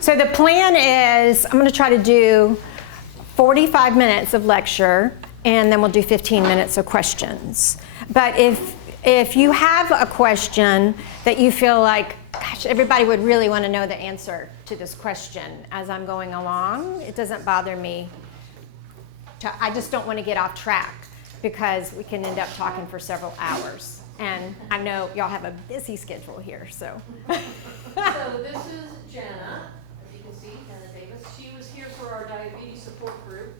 So the plan is I'm going to try to do 45 minutes of lecture, and then we'll do 15 minutes of questions. But if you have a question that you feel like, gosh, everybody would really want to know the answer to this question as I'm going along, it doesn't bother me. I just don't want to get off track because we can end up talking for several hours. And I know y'all have a busy schedule here, so. So this is Jana, as you can see, Jana Davis. She was here for our diabetes support group,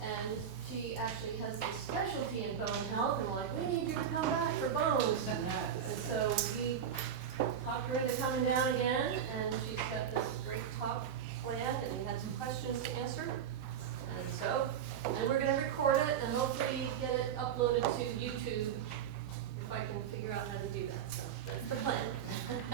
and she actually has this specialty in bone health, and we're like, we need you to come back for bones. And so we talked her into coming down again, and she's got this great talk planned, and we had some questions to answer. And we're going to record it and hopefully get it uploaded to YouTube if I can figure out how to do that. So that's the plan.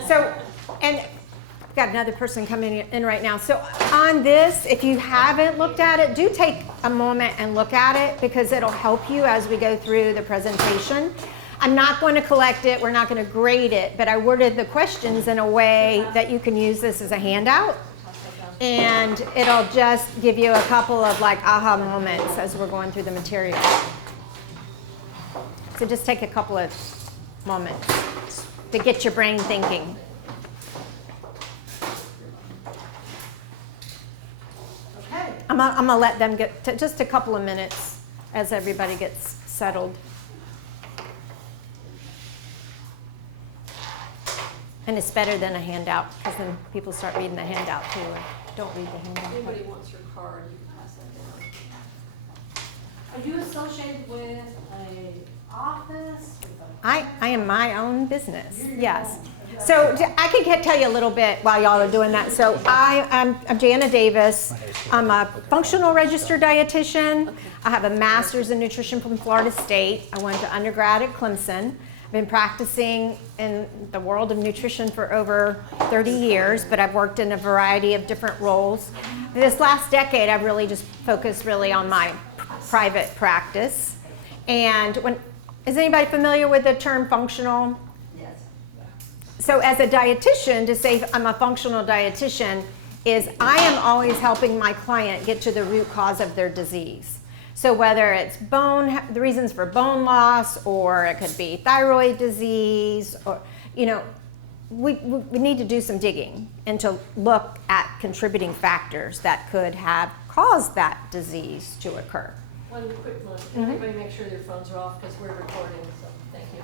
So, and I've got another person coming in right now. So on this, if you haven't looked at it, do take a moment and look at it because it'll help you as we go through the presentation. I'm not going to collect it. We're not going to grade it, but I worded the questions in a way that you can use this as a handout. And it'll just give you a couple of like aha moments as we're going through the material. So just take a couple of moments to get your brain thinking. Okay. I'm gonna let them get to just a couple of minutes as everybody gets settled. And it's better than a handout because then people start reading the handout too. Don't read the handout. If anybody wants your card, you can pass that down. Are you associated with an office? I am my own business, yes. So I can tell you a little bit while y'all are doing that. So I'm Jana Davis. I'm a functional registered dietitian. I have a master's in nutrition from Florida State. I went to undergrad at Clemson. Been practicing in the world of nutrition for over 30 years, but I've worked in a variety of different roles. This last decade, I've really just focused really on my private practice. And is anybody familiar with the term functional? Yes. So as a dietitian, to say I'm a functional dietitian is I am always helping my client get to the root cause of their disease. So whether it's the reasons for bone loss, or it could be thyroid disease, or, we need to do some digging and to look at contributing factors that could have caused that disease to occur. One quick one. Everybody make sure their phones are off because we're recording, so thank you.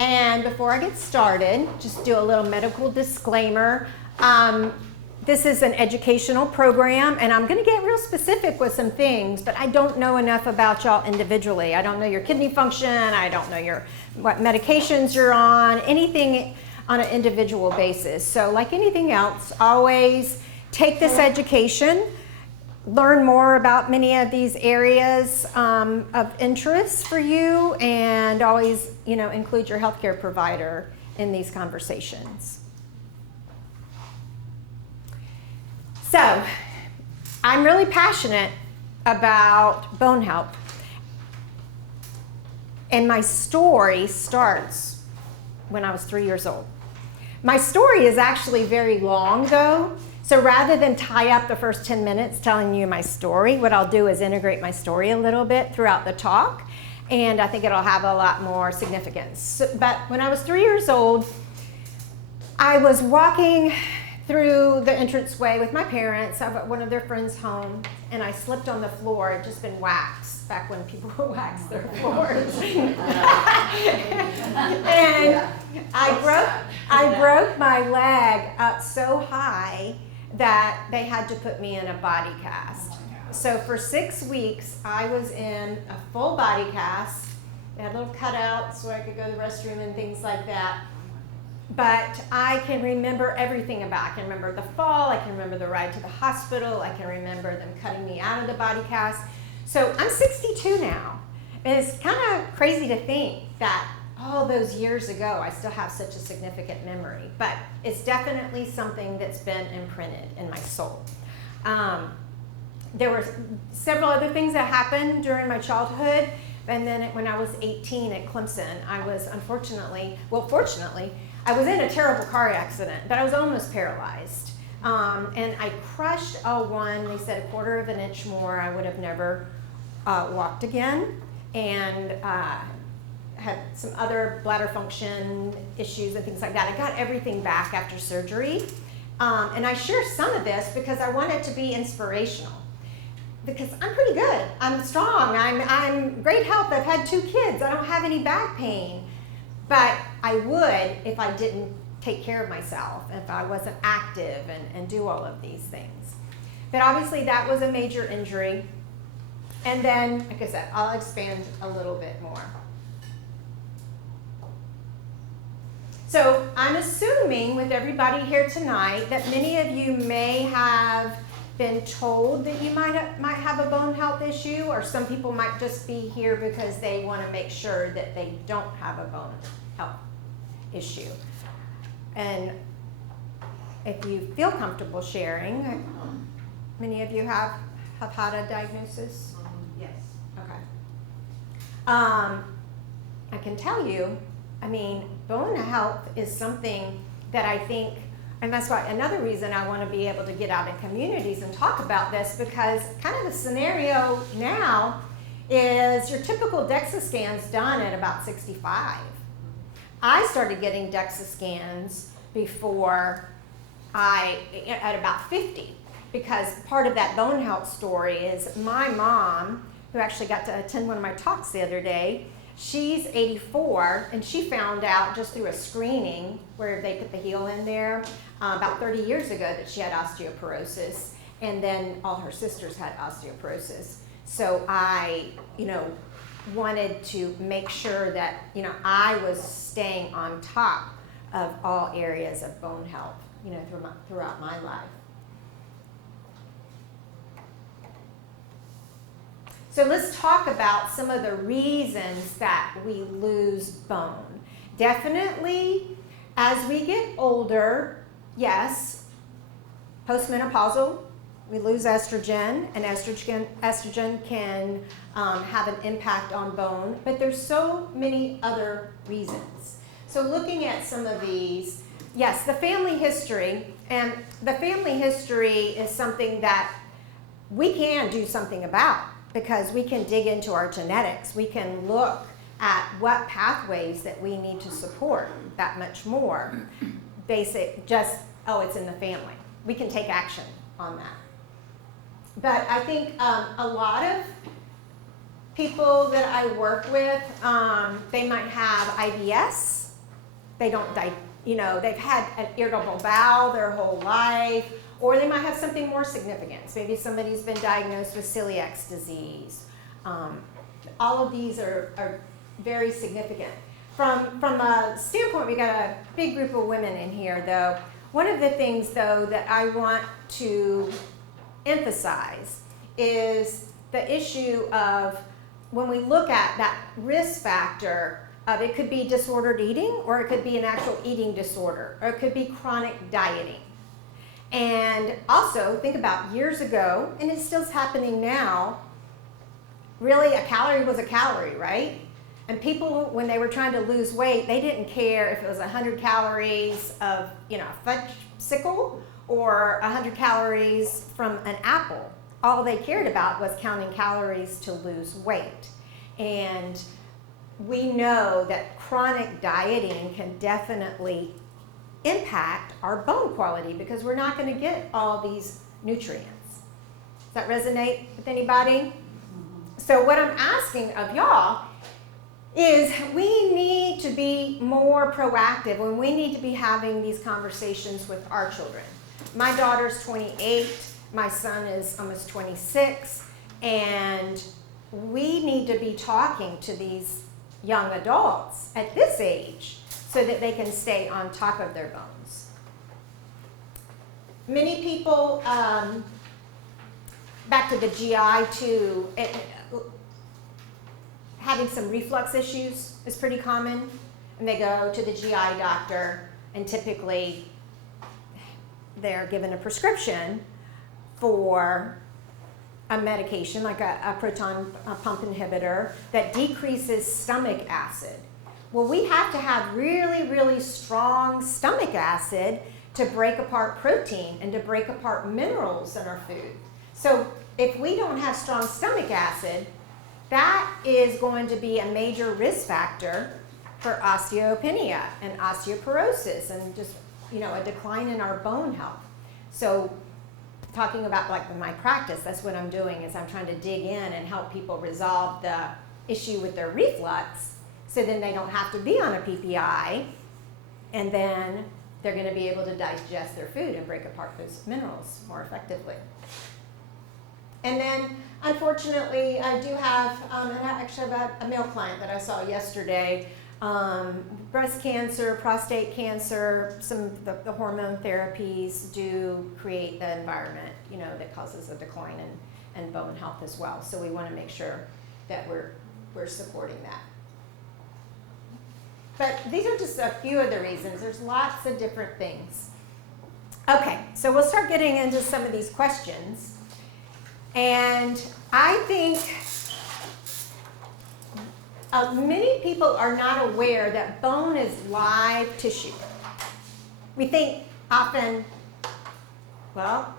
And before I get started, just do a little medical disclaimer. This is an educational program, and I'm going to get real specific with some things, but I don't know enough about y'all individually. I don't know your kidney function. I don't know what medications you're on, anything on an individual basis. So like anything else, always take this education, learn more about many of these areas of interest for you, and always, include your healthcare provider in these conversations. So, I'm really passionate about bone health, and my story starts when I was 3 years old. My story is actually very long, though. So rather than tie up the first 10 minutes telling you my story, what I'll do is integrate my story a little bit throughout the talk, and I think it'll have a lot more significance. But when I was 3 years old, I was walking through the entranceway with my parents at one of their friends' home, and I slipped on the floor. It had just been waxed back when people would wax their floors. And I broke my leg up so high that they had to put me in a body cast. So for 6 weeks, I was in a full body cast. They had little cutouts so I could go to the restroom and things like that. But I can remember everything about it. I can remember the fall, I can remember the ride to the hospital, I can remember them cutting me out of the body cast. So I'm 62 now. And it's kind of crazy to think that all those years ago, I still have such a significant memory, but it's definitely something that's been imprinted in my soul. There were several other things that happened during my childhood And then when I was 18 at Clemson, I was fortunately, I was in a terrible car accident, but I was almost paralyzed. And I crushed L1. They said a quarter of an inch more, I would have never walked again. And had some other bladder function issues and things like that. I got everything back after surgery. And I share some of this because I want it to be inspirational. Because I'm pretty good. I'm strong. I'm great health. I've had 2 kids. I don't have any back pain. But I would if I didn't take care of myself, if I wasn't active and do all of these things. But obviously that was a major injury. And then, like I said, I'll expand a little bit more. So I'm assuming with everybody here tonight that many of you may have been told that you might have a bone health issue, or some people might just be here because they want to make sure that they don't have a bone health issue. And if you feel comfortable sharing, many of you have had a diagnosis? Yes. Okay. I can tell you, bone health is something that I think, and that's why another reason I want to be able to get out in communities and talk about this, because kind of the scenario now is your typical DEXA scan's done at about 65. I started getting DEXA scans at about 50, because part of that bone health story is my mom, who actually got to attend one of my talks the other day. She's 84, and she found out just through a screening where they put the heel in there about 30 years ago that she had osteoporosis, and then all her sisters had osteoporosis. So I, wanted to make sure that, I was staying on top of all areas of bone health, throughout my life. So let's talk about some of the reasons that we lose bone. Definitely, as we get older, yes, postmenopausal, we lose estrogen, and estrogen can have an impact on bone, but there's so many other reasons. So looking at some of these, yes, the family history, and the family history is something that we can do something about, because we can dig into our genetics. We can look at what pathways that we need to support that much more. It's in the family. We can take action on that. But I think a lot of people that I work with, they might have IBS. They don't they've had an irritable bowel their whole life, or they might have something more significant. So maybe somebody's been diagnosed with celiac disease. All of these are very significant. From a standpoint, we got a big group of women in here, though. One of the things, though, that I want to emphasize is the issue of when we look at that risk factor of it could be disordered eating, or it could be an actual eating disorder, or it could be chronic dieting. And also, think about years ago, and it still's happening now, really a calorie was a calorie, right? And people, when they were trying to lose weight, they didn't care if it was 100 calories of, fudgesicle or 100 calories from an apple. All they cared about was counting calories to lose weight. And we know that chronic dieting can definitely impact our bone quality, because we're not going to get all these nutrients. Does that resonate with anybody? So what I'm asking of y'all is we need to be more proactive, and we need to be having these conversations with our children. My daughter's 28, my son is almost 26, and we need to be talking to these young adults at this age so that they can stay on top of their bones. Many people, back to the GI too, having some reflux issues is pretty common, and they go to the GI doctor, and typically they're given a prescription for a medication like a proton pump inhibitor that decreases stomach acid. Well, we have to have really, really strong stomach acid to break apart protein and to break apart minerals in our food. So if we don't have strong stomach acid, that is going to be a major risk factor for osteopenia and osteoporosis and just, a decline in our bone health. So talking about like my practice, that's what I'm doing is I'm trying to dig in and help people resolve the issue with their reflux so then they don't have to be on a PPI, and then they're going to be able to digest their food and break apart those minerals more effectively. And then, unfortunately, I do have, and I actually have a male client that I saw yesterday, breast cancer, prostate cancer, some of the hormone therapies do create the environment, that causes a decline in bone health as well. So we want to make sure that we're supporting that. But these are just a few of the reasons. There's lots of different things. Okay, so we'll start getting into some of these questions. And I think many people are not aware that bone is live tissue. We think often, well,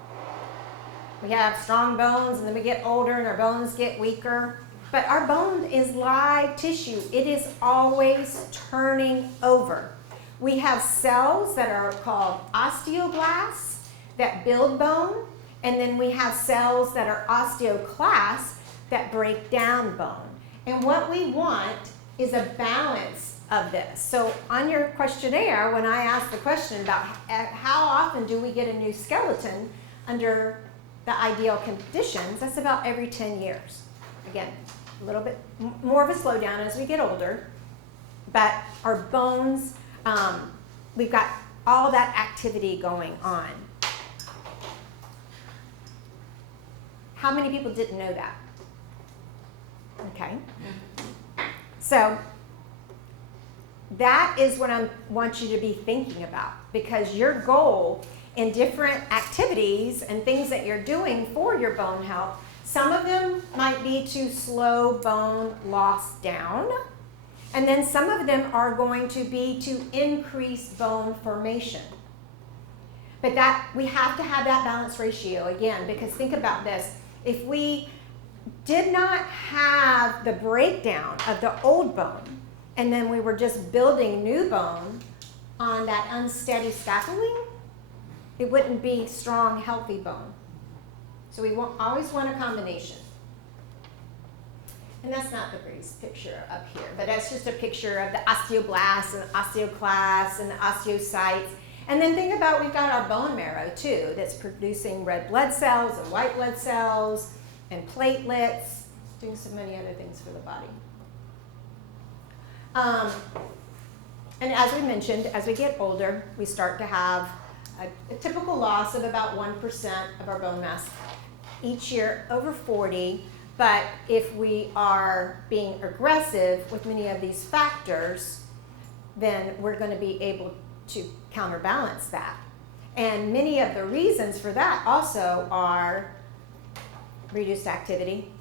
we have strong bones and then we get older and our bones get weaker. But our bone is live tissue. It is always turning over. We have cells that are called osteoblasts that build bone, and then we have cells that are osteoclasts that break down bone. And what we want is a balance of this. So on your questionnaire, when I asked the question about how often do we get a new skeleton under the ideal conditions, that's about every 10 years. Again, a little bit more of a slowdown as we get older, but our bones, we've got all that activity going on. How many people didn't know that? Okay. So that is what I want you to be thinking about, because your goal in different activities and things that you're doing for your bone health, some of them might be to slow bone loss down, and then some of them are going to be to increase bone formation. But that we have to have that balance ratio again, because think about this. If we did not have the breakdown of the old bone, and then we were just building new bone on that unsteady scaffolding, it wouldn't be strong, healthy bone. So we always want a combination. And that's not the greatest picture up here, but that's just a picture of the osteoblasts and osteoclasts and the osteocytes. And then think about, we've got our bone marrow too, that's producing red blood cells and white blood cells and platelets, doing so many other things for the body. And as we mentioned, as we get older, we start to have a typical loss of about 1% of our bone mass each year over 40, but if we are being aggressive with many of these factors, then we're going to be able to counterbalance that. And many of the reasons for that also are reduced activity.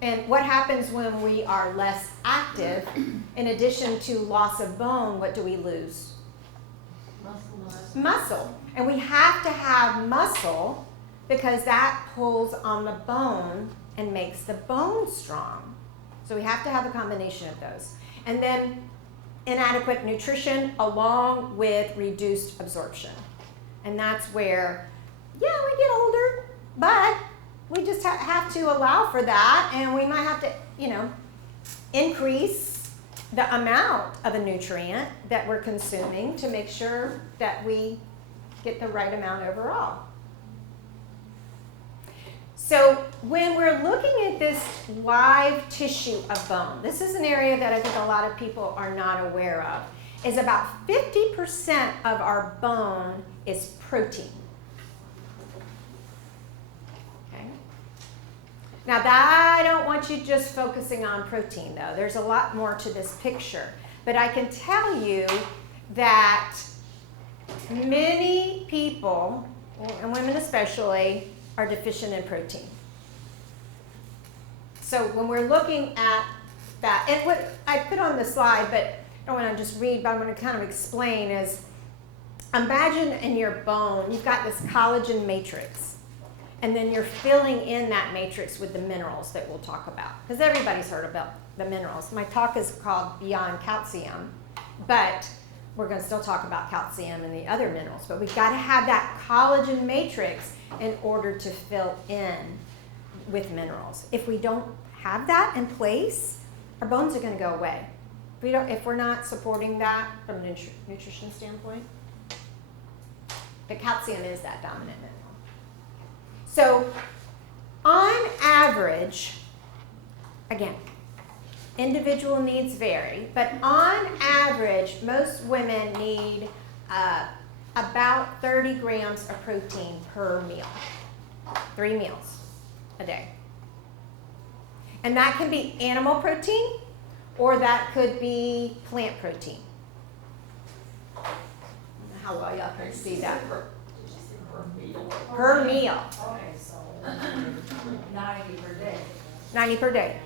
And what happens when we are less active? In addition to loss of bone, what do we lose? Muscle. And we have to have muscle because that pulls on the bone and makes the bone strong. So we have to have a combination of those. And then inadequate nutrition along with reduced absorption. And that's where, yeah, we get older, but we just have to allow for that, and we might have to, increase the amount of a nutrient that we're consuming to make sure that we get the right amount overall. So when we're looking at this live tissue of bone, this is an area that I think a lot of people are not aware of, is about 50% of our bone is protein. Okay? Now that, I don't want you just focusing on protein though. There's a lot more to this picture. But I can tell you that many people, and women especially, are deficient in protein. So when we're looking at that, and what I put on the slide, but I don't want to just read, but I'm going to kind of explain is, imagine in your bone, you've got this collagen matrix, and then you're filling in that matrix with the minerals that we'll talk about, because everybody's heard about the minerals. My talk is called Beyond Calcium, but we're going to still talk about calcium and the other minerals, but we've got to have that collagen matrix in order to fill in with minerals. If we don't have that in place, our bones are going to go away. If we're not supporting that from a nutrition standpoint. But calcium is that dominant mineral. So on average, again, individual needs vary, but on average, most women need about 30 grams of protein per meal. 3 meals a day. And that can be animal protein, or that could be plant protein. I don't know how well y'all can see that. Per meal. Okay, so 90 per day. 90 per day.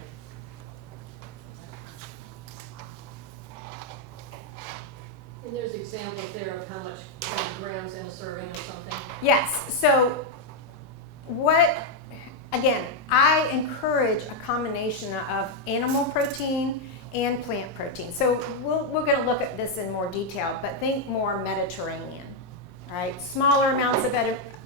And there's examples there of how much grams in a serving or something. Yes, so again, I encourage a combination of animal protein and plant protein. So we're going to look at this in more detail, but think more Mediterranean, right? Smaller amounts of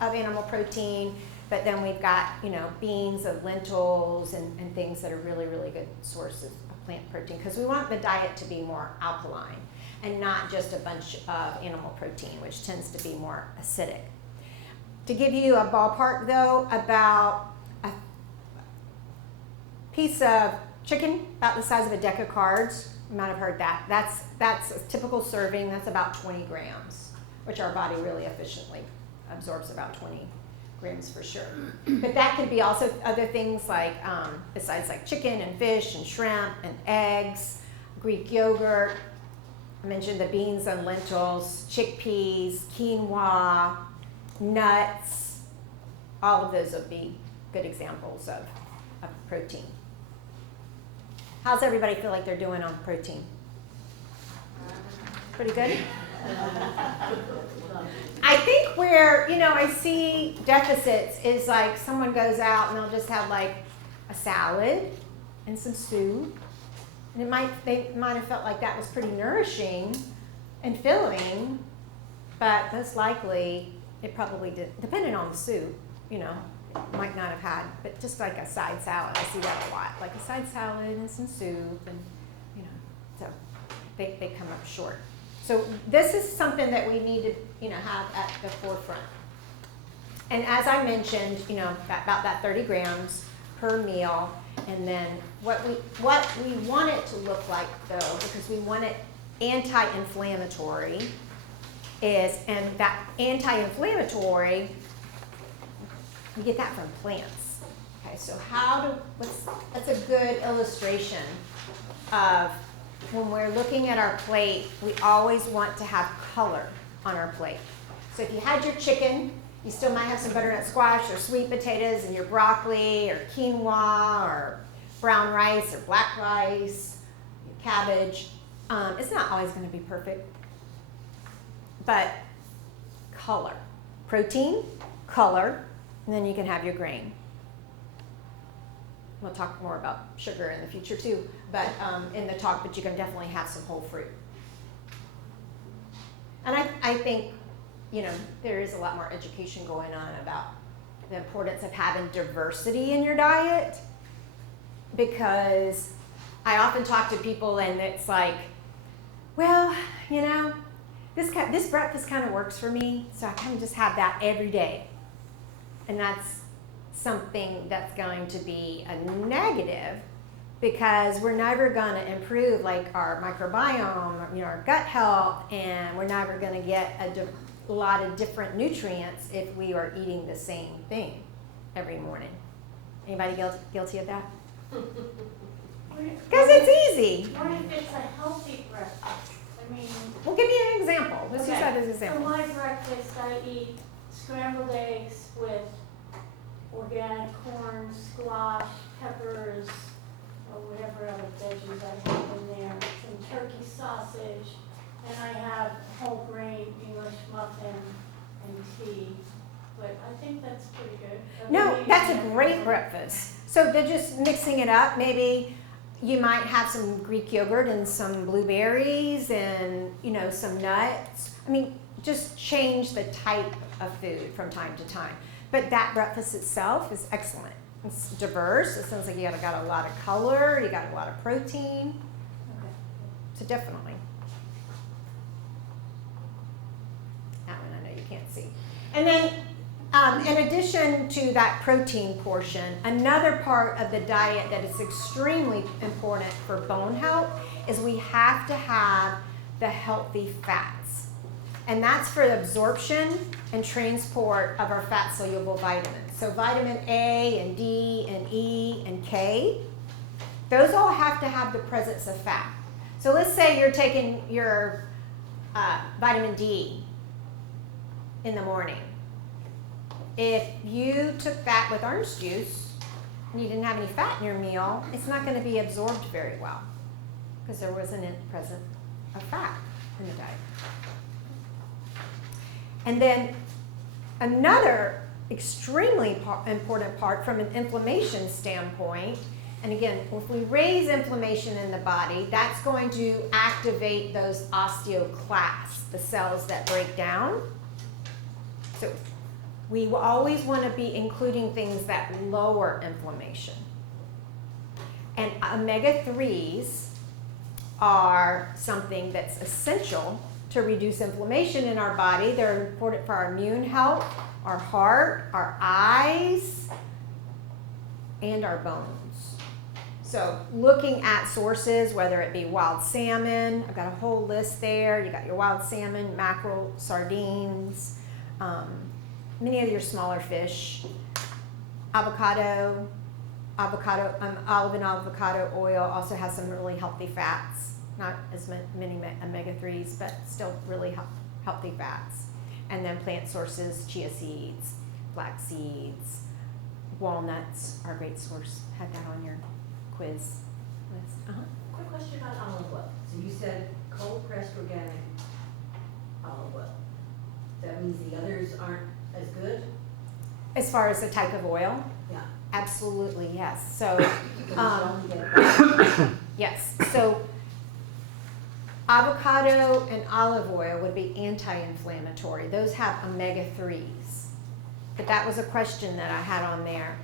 animal protein, but then we've got, beans and lentils and things that are really, really good sources of plant protein, because we want the diet to be more alkaline and not just a bunch of animal protein, which tends to be more acidic. To give you a ballpark though, about a piece of chicken, about the size of a deck of cards, you might have heard that. That's a typical serving, that's about 20 grams, which our body really efficiently absorbs about 20 grams for sure. But that could be also other things like, besides like chicken and fish and shrimp and eggs, Greek yogurt. I mentioned the beans and lentils, chickpeas, quinoa, nuts. All of those would be good examples of protein. How's everybody feel like they're doing on protein? Pretty good? I think where, I see deficits is like someone goes out and they'll just have like a salad and some soup. And they might have felt like that was pretty nourishing and filling, but most likely it probably did, depending on the soup, might not have had, but just like a side salad, I see that a lot, like a side salad and some soup, and so they come up short. So this is something that we need to have at the forefront. And as I mentioned, about that 30 grams per meal. And then what we want it to look like though, because we want it anti-inflammatory, and that anti-inflammatory, we get that from plants. Okay, so that's a good illustration of when we're looking at our plate, we always want to have color on our plate. So if you had your chicken, you still might have some butternut squash or sweet potatoes and your broccoli or quinoa or brown rice or black rice, cabbage. It's not always going to be perfect, but color. Protein, color, and then you can have your grain. We'll talk more about sugar in the future too, but in the talk, but you can definitely have some whole fruit. And I think, there is a lot more education going on about the importance of having diversity in your diet, because I often talk to people and it's like, well, this breakfast kind of works for me, so I kind of just have that every day. And that's something that's going to be a negative, because we're never going to improve like our microbiome, our gut health, and we're never going to get a lot of different nutrients if we are eating the same thing every morning. Anybody guilty of that? Because it's easy. What if it's a healthy breakfast? Well, give me an example. Let's use that as an For example. my breakfast, I eat scrambled eggs with organic corn, squash, peppers, or whatever other veggies I have in there, some turkey sausage, and I have whole grain English muffin and tea. But I think that's pretty good. No, that's a great breakfast. So they're just mixing it up. Maybe you might have some Greek yogurt and some blueberries and, some nuts. I mean, just change the type of food from time to time. But that breakfast itself is excellent. It's diverse. It sounds like you got a lot of color. You got a lot of protein. Okay. So definitely. That one I know you can't see. And then in addition to that protein portion, another part of the diet that is extremely important for bone health is we have to have the healthy fats. And that's for the absorption and transport of our fat-soluble vitamins. So vitamin A and D and E and K, those all have to have the presence of fat. So let's say you're taking your vitamin D in the morning. If you took that with orange juice and you didn't have any fat in your meal, it's not going to be absorbed very well because there wasn't present of fat in the diet. And then another extremely important part from an inflammation standpoint, and again, if we raise inflammation in the body, that's going to activate those osteoclasts, the cells that break down. So we always want to be including things that lower inflammation. And omega-3s are something that's essential to reduce inflammation in our body. They're important for our immune health, our heart, our eyes, and our bones. So looking at sources, whether it be wild salmon, I've got a whole list there. You got your wild salmon, mackerel, sardines, many of your smaller fish, avocado, olive and avocado oil also has some really healthy fats. Not as many omega-3s, but still really healthy fats. And then plant sources, chia seeds, flax seeds, walnuts are a great source. Had that on your quiz list. Quick question about olive oil. So you said cold pressed organic olive oil. That means the others aren't as good? As far as the type of oil? Yeah. Absolutely, yes. So, Because you only get it. yes. So avocado and olive oil would be anti-inflammatory. Those have omega-3s. But that was a question that I had on there.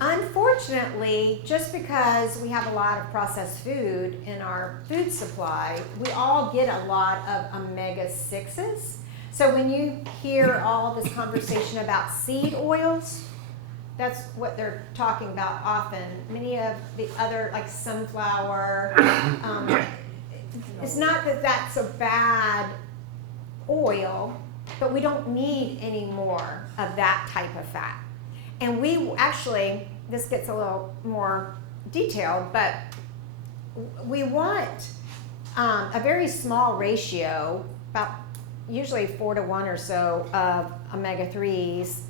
Unfortunately, just because we have a lot of processed food in our food supply, we all get a lot of omega-6s. So when you hear all this conversation about seed oils, that's what they're talking about often. Many of the other, like sunflower, it's not that that's a bad oil, but we don't need any more of that type of fat. And we actually, this gets a little more detailed, but we want a very small ratio, about usually 4-to-1 or so of omega-3s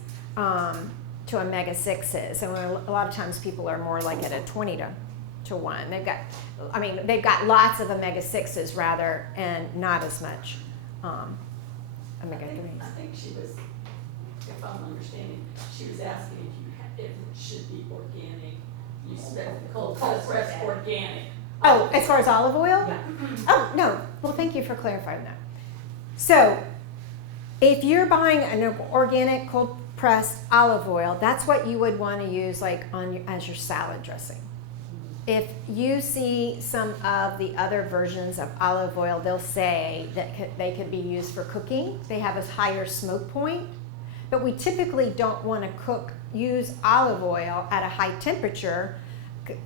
to omega-6s. And a lot of times people are more like at a 20-to-1. They've got lots of omega-6s rather, and not as much omega-3s. I think she was, if I'm understanding, she was asking if it should be organic. You said cold pressed organic. Oh, as far as olive oil? Yeah. Oh, no. Well, thank you for clarifying that. So, if you're buying an organic cold pressed olive oil, that's what you would want to use as your salad dressing. If you see some of the other versions of olive oil, they'll say that they could be used for cooking. They have a higher smoke point, but we typically don't want to use olive oil at a high temperature.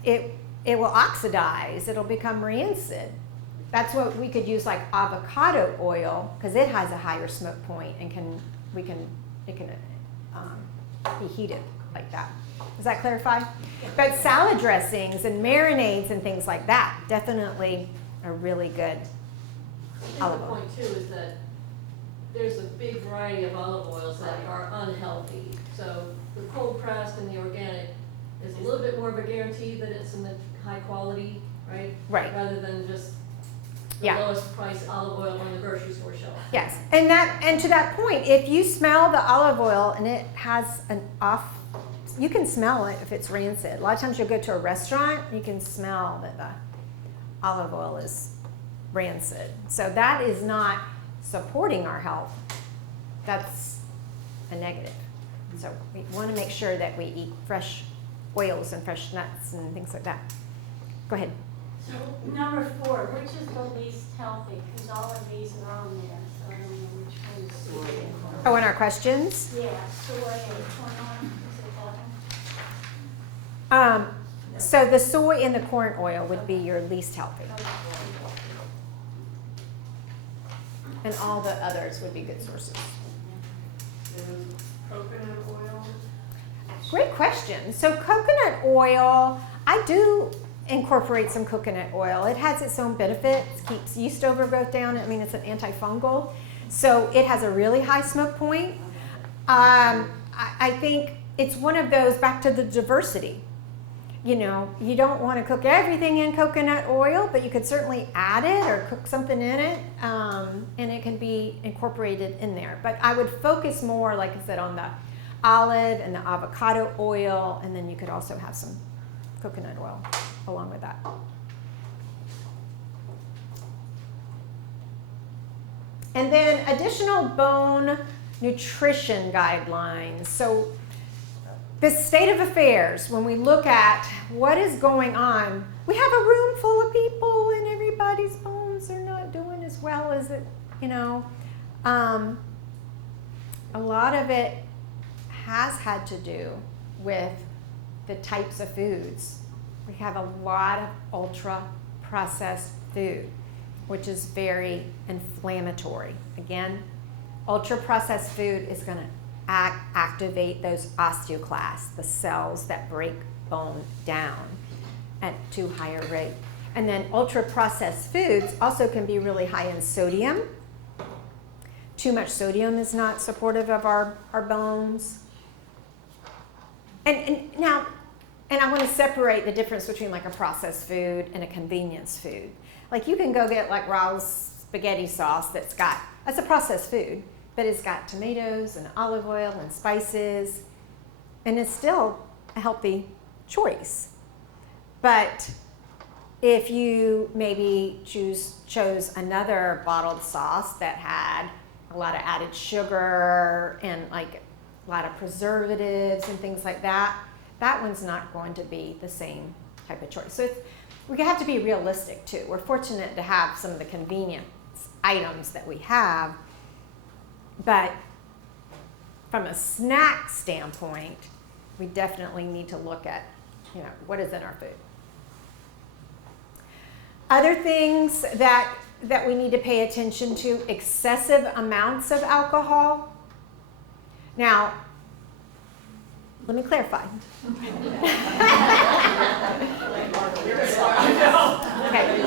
It will oxidize. It'll become rancid. That's what we could use like avocado oil because it has a higher smoke point and it can be heated like that. Does that clarify? But salad dressings and marinades and things like that definitely are really good I think olive the oil. point too is that there's a big variety of olive oils that are unhealthy. So the cold pressed and the organic is a little bit more of a guarantee that it's in the high quality, right? Right. Rather than just the Yeah. lowest price olive oil on the grocery store shelf. Yes, and to that point, if you smell the olive oil and it has an off, you can smell it if it's rancid. A lot of times you'll go to a restaurant, you can smell that the olive oil is rancid. So that is not supporting our health. That's a negative. So we want to make sure that we eat fresh oils and fresh nuts and things like that. Go ahead. So number 4, which is the least healthy? Because all of these are on there, so I don't know which one is soy. Oh, and our questions? Yeah, soy and corn, is it that one? So the soy and the corn oil would be your least healthy. And all the others would be good sources. Coconut oil? Great question. So coconut oil, I do incorporate some coconut oil. It has its own benefits, keeps yeast overgrowth down. I mean, it's an antifungal. So it has a really high smoke point. I think it's one of those, back to the diversity. You know, you don't want to cook everything in coconut oil, but you could certainly add it or cook something in it, and it can be incorporated in there. But I would focus more, like I said, on the olive and the avocado oil, and then you could also have some coconut oil along with that. And then additional bone nutrition guidelines. So the state of affairs, when we look at what is going on, we have a room full of people and everybody's bones are not doing as well as it, you know. A lot of it has had to do with the types of foods. We have a lot of ultra processed food, which is very inflammatory. Again, ultra processed food is going to activate those osteoclasts, the cells that break bone down at too higher rate. And then ultra processed foods also can be really high in sodium. Too much sodium is not supportive of our bones. And now, and I want to separate the difference between like a processed food and a convenience food. Like you can go get like Rao's spaghetti sauce that's a processed food, but it's got tomatoes and olive oil and spices, and it's still a healthy choice. But if you maybe chose another bottled sauce that had a lot of added sugar and like a lot of preservatives and things like that, that one's not going to be the same type of choice. So we have to be realistic too. We're fortunate to have some of the convenience items that we have, but from a snack standpoint, we definitely need to look at, you know, what is in our food. Other things that we need to pay attention to, excessive amounts of alcohol. Now, let me clarify. Okay.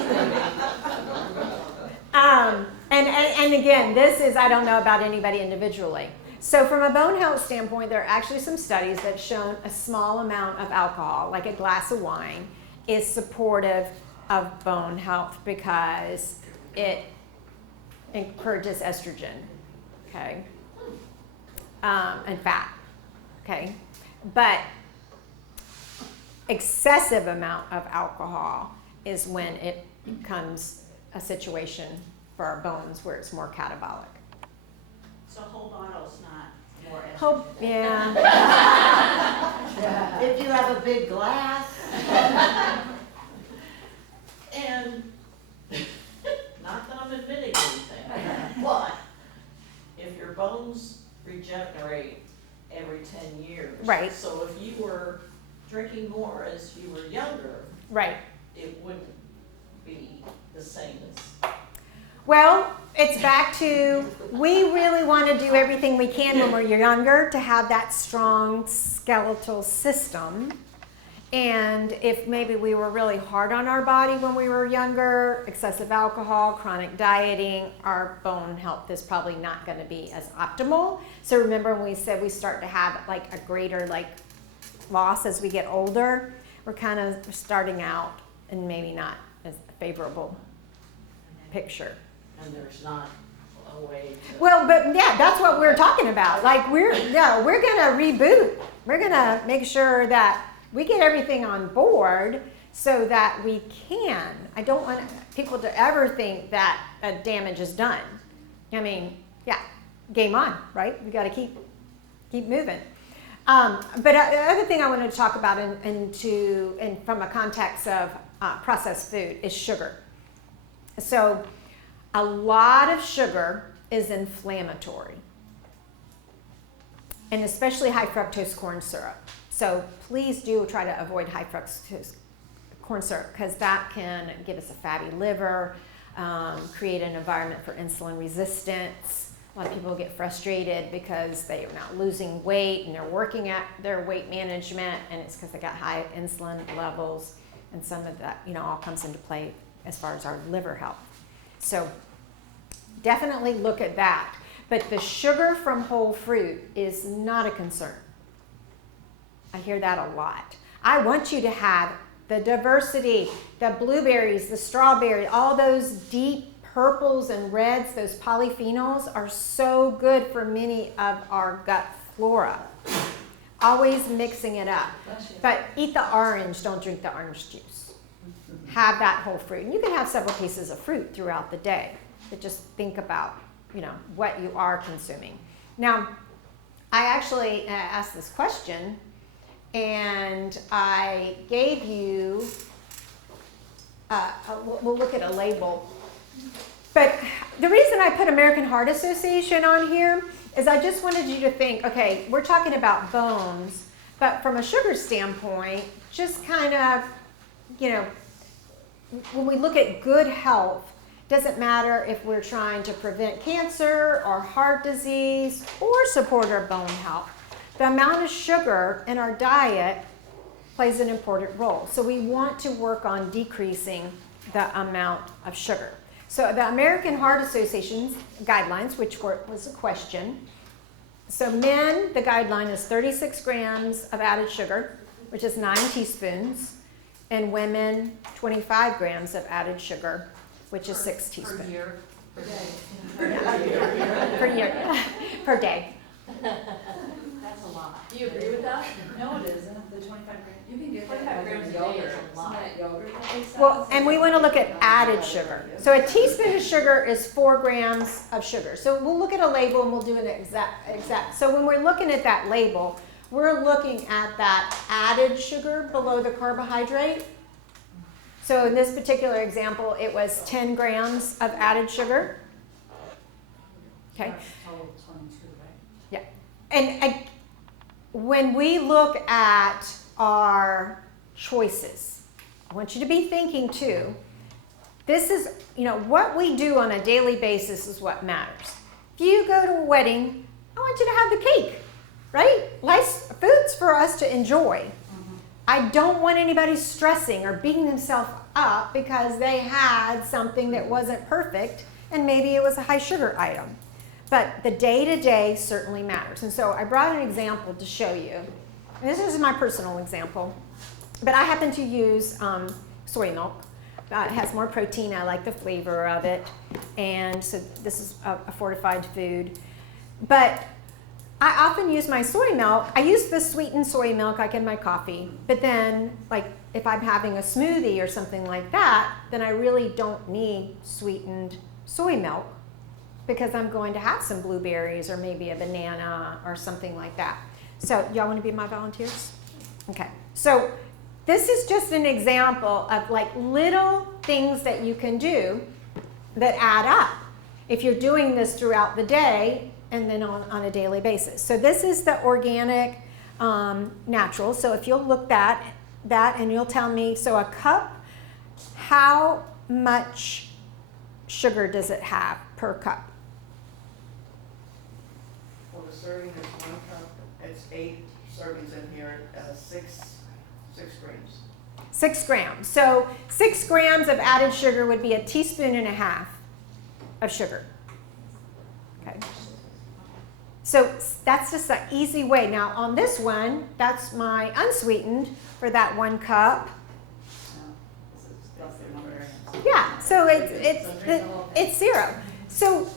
And again, this is, I don't know about anybody individually. So from a bone health standpoint, there are actually some studies that have shown a small amount of alcohol, like a glass of wine, is supportive of bone health because it encourages estrogen, okay, and fat, okay. But excessive amount of alcohol is when it becomes a situation for our bones where it's more catabolic. So whole bottle's not more estrogen. Hope, yeah. If you have a big glass. And, not that I'm admitting anything, but if your bones regenerate every 10 years. Right. So if you were drinking more as you were younger, Right. it wouldn't be the same as. Well, it's back to, we really want to do everything we can when we're younger to have that strong skeletal system. And if maybe we were really hard on our body when we were younger, excessive alcohol, chronic dieting, our bone health is probably not going to be as optimal. So remember when we said we start to have like a greater like loss as we get older, we're kind of starting out in maybe not as favorable picture. And there's not a way to. Well, but yeah, that's what we're talking about. Like we're gonna reboot. We're gonna make sure that we get everything on board so that we can. I don't want people to ever think that damage is done. I mean, yeah, game on, right? We got to keep moving. But the other thing I wanted to talk about and from a context of processed food is sugar. So a lot of sugar is inflammatory, and especially high fructose corn syrup. So please do try to avoid high fructose corn syrup because that can give us a fatty liver, create an environment for insulin resistance. A lot of people get frustrated because they are not losing weight and they're working at their weight management, and it's because they got high insulin levels, and some of that, all comes into play as far as our liver health. So definitely look at that. But the sugar from whole fruit is not a concern. I hear that a lot. I want you to have the diversity, the blueberries, the strawberry, all those deep purples and reds, those polyphenols are so good for many of our gut flora. Always mixing it up. But eat the orange, don't drink the orange juice. Have that whole fruit. And you can have several pieces of fruit throughout the day, but just think about, what you are consuming. Now, I actually asked this question, and I gave you, we'll look at a label. But the reason I put American Heart Association on here is I just wanted you to think, okay, we're talking about bones, but from a sugar standpoint, just kind of, when we look at good health, doesn't matter if we're trying to prevent cancer or heart disease or support our bone health. The amount of sugar in our diet plays an important role. So we want to work on decreasing the amount of sugar. So the American Heart Association's guidelines, which was a question. So men, the guideline is 36 grams of added sugar, which is 9 teaspoons. And women, 25 grams of added sugar, which is 6 teaspoons. Per year, per day. Per year, per day. That's a lot. Do you agree with that? No, it isn't, the 25 grams, you can get 25 that grams as a yogurt, day is a lot. isn't that yogurt that they sell? Well, and we want to look at added sugar. So a teaspoon of sugar is 4 grams of sugar. So we'll look at a label and we'll do an exact. So when we're looking at that label, we're looking at that added sugar below the carbohydrate. So in this particular example, it was 10 grams of added sugar. Okay. That's total 22, right? Yeah. And when we look at our choices, I want you to be thinking too, this is, what we do on a daily basis is what matters. If you go to a wedding, I want you to have the cake, right? Food's for us to enjoy. I don't want anybody stressing or beating themselves up because they had something that wasn't perfect and maybe it was a high sugar item. But the day-to-day certainly matters. And so I brought an example to show you. And this is my personal example. But I happen to use soy milk. It has more protein. I like the flavor of it. And so this is a fortified food. But I often use my soy milk. I use the sweetened soy milk like in my coffee. But then, like if I'm having a smoothie or something like that, then I really don't need sweetened soy milk because I'm going to have some blueberries or maybe a banana or something like that. So y'all want to be my volunteers? Okay. So this is just an example of like little things that you can do that add up if you're doing this throughout the day and then on a daily basis. So this is the organic natural. So if you'll look at that and you'll tell me, so a cup, how much sugar does it have per cup? Well, the serving is 1 cup. It's 8 servings in here, 6 6 grams. 6 grams. So 6 grams of added sugar would be 1.5 teaspoons of sugar. Okay. So that's just an easy way. Now on this one, that's my unsweetened for that 1 cup. No, this is less than 1 gram. Yeah, so it's 0. So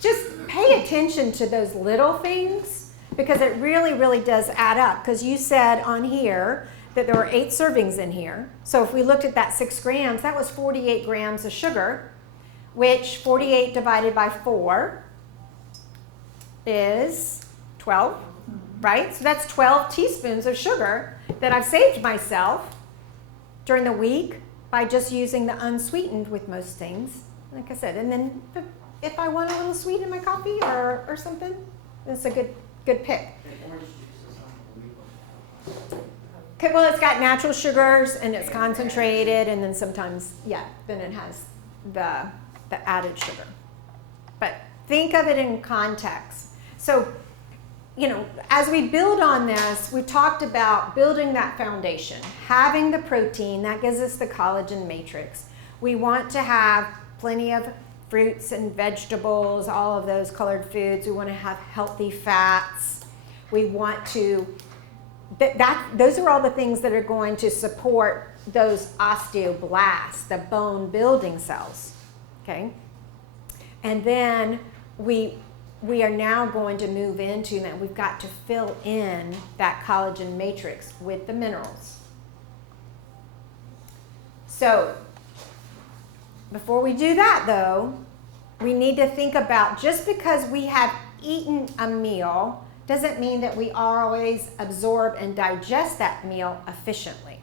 just pay attention to those little things because it really, really does add up. Because you said on here that there were 8 servings in here. So if we looked at that 6 grams, that was 48 grams of sugar, which 48 divided by 4 is 12, right? So that's 12 teaspoons of sugar that I've saved myself during the week by just using the unsweetened with most things, like I said. And then if I want a little sweet in my coffee or something, it's a good pick. The orange juice is unbelievable. Okay, well, it's got natural sugars and it's concentrated, and then sometimes, yeah, then it has the added sugar. But think of it in context. So, you know, as we build on this, we talked about building that foundation, having the protein, that gives us the collagen matrix. We want to have plenty of fruits and vegetables, all of those colored foods. We want to have healthy fats. We want to, those are all the things that are going to support those osteoblasts, the bone building cells, okay? And then we are now going to move into that. We've got to fill in that collagen matrix with the minerals. So before we do that though, we need to think about, just because we have eaten a meal doesn't mean that we always absorb and digest that meal efficiently.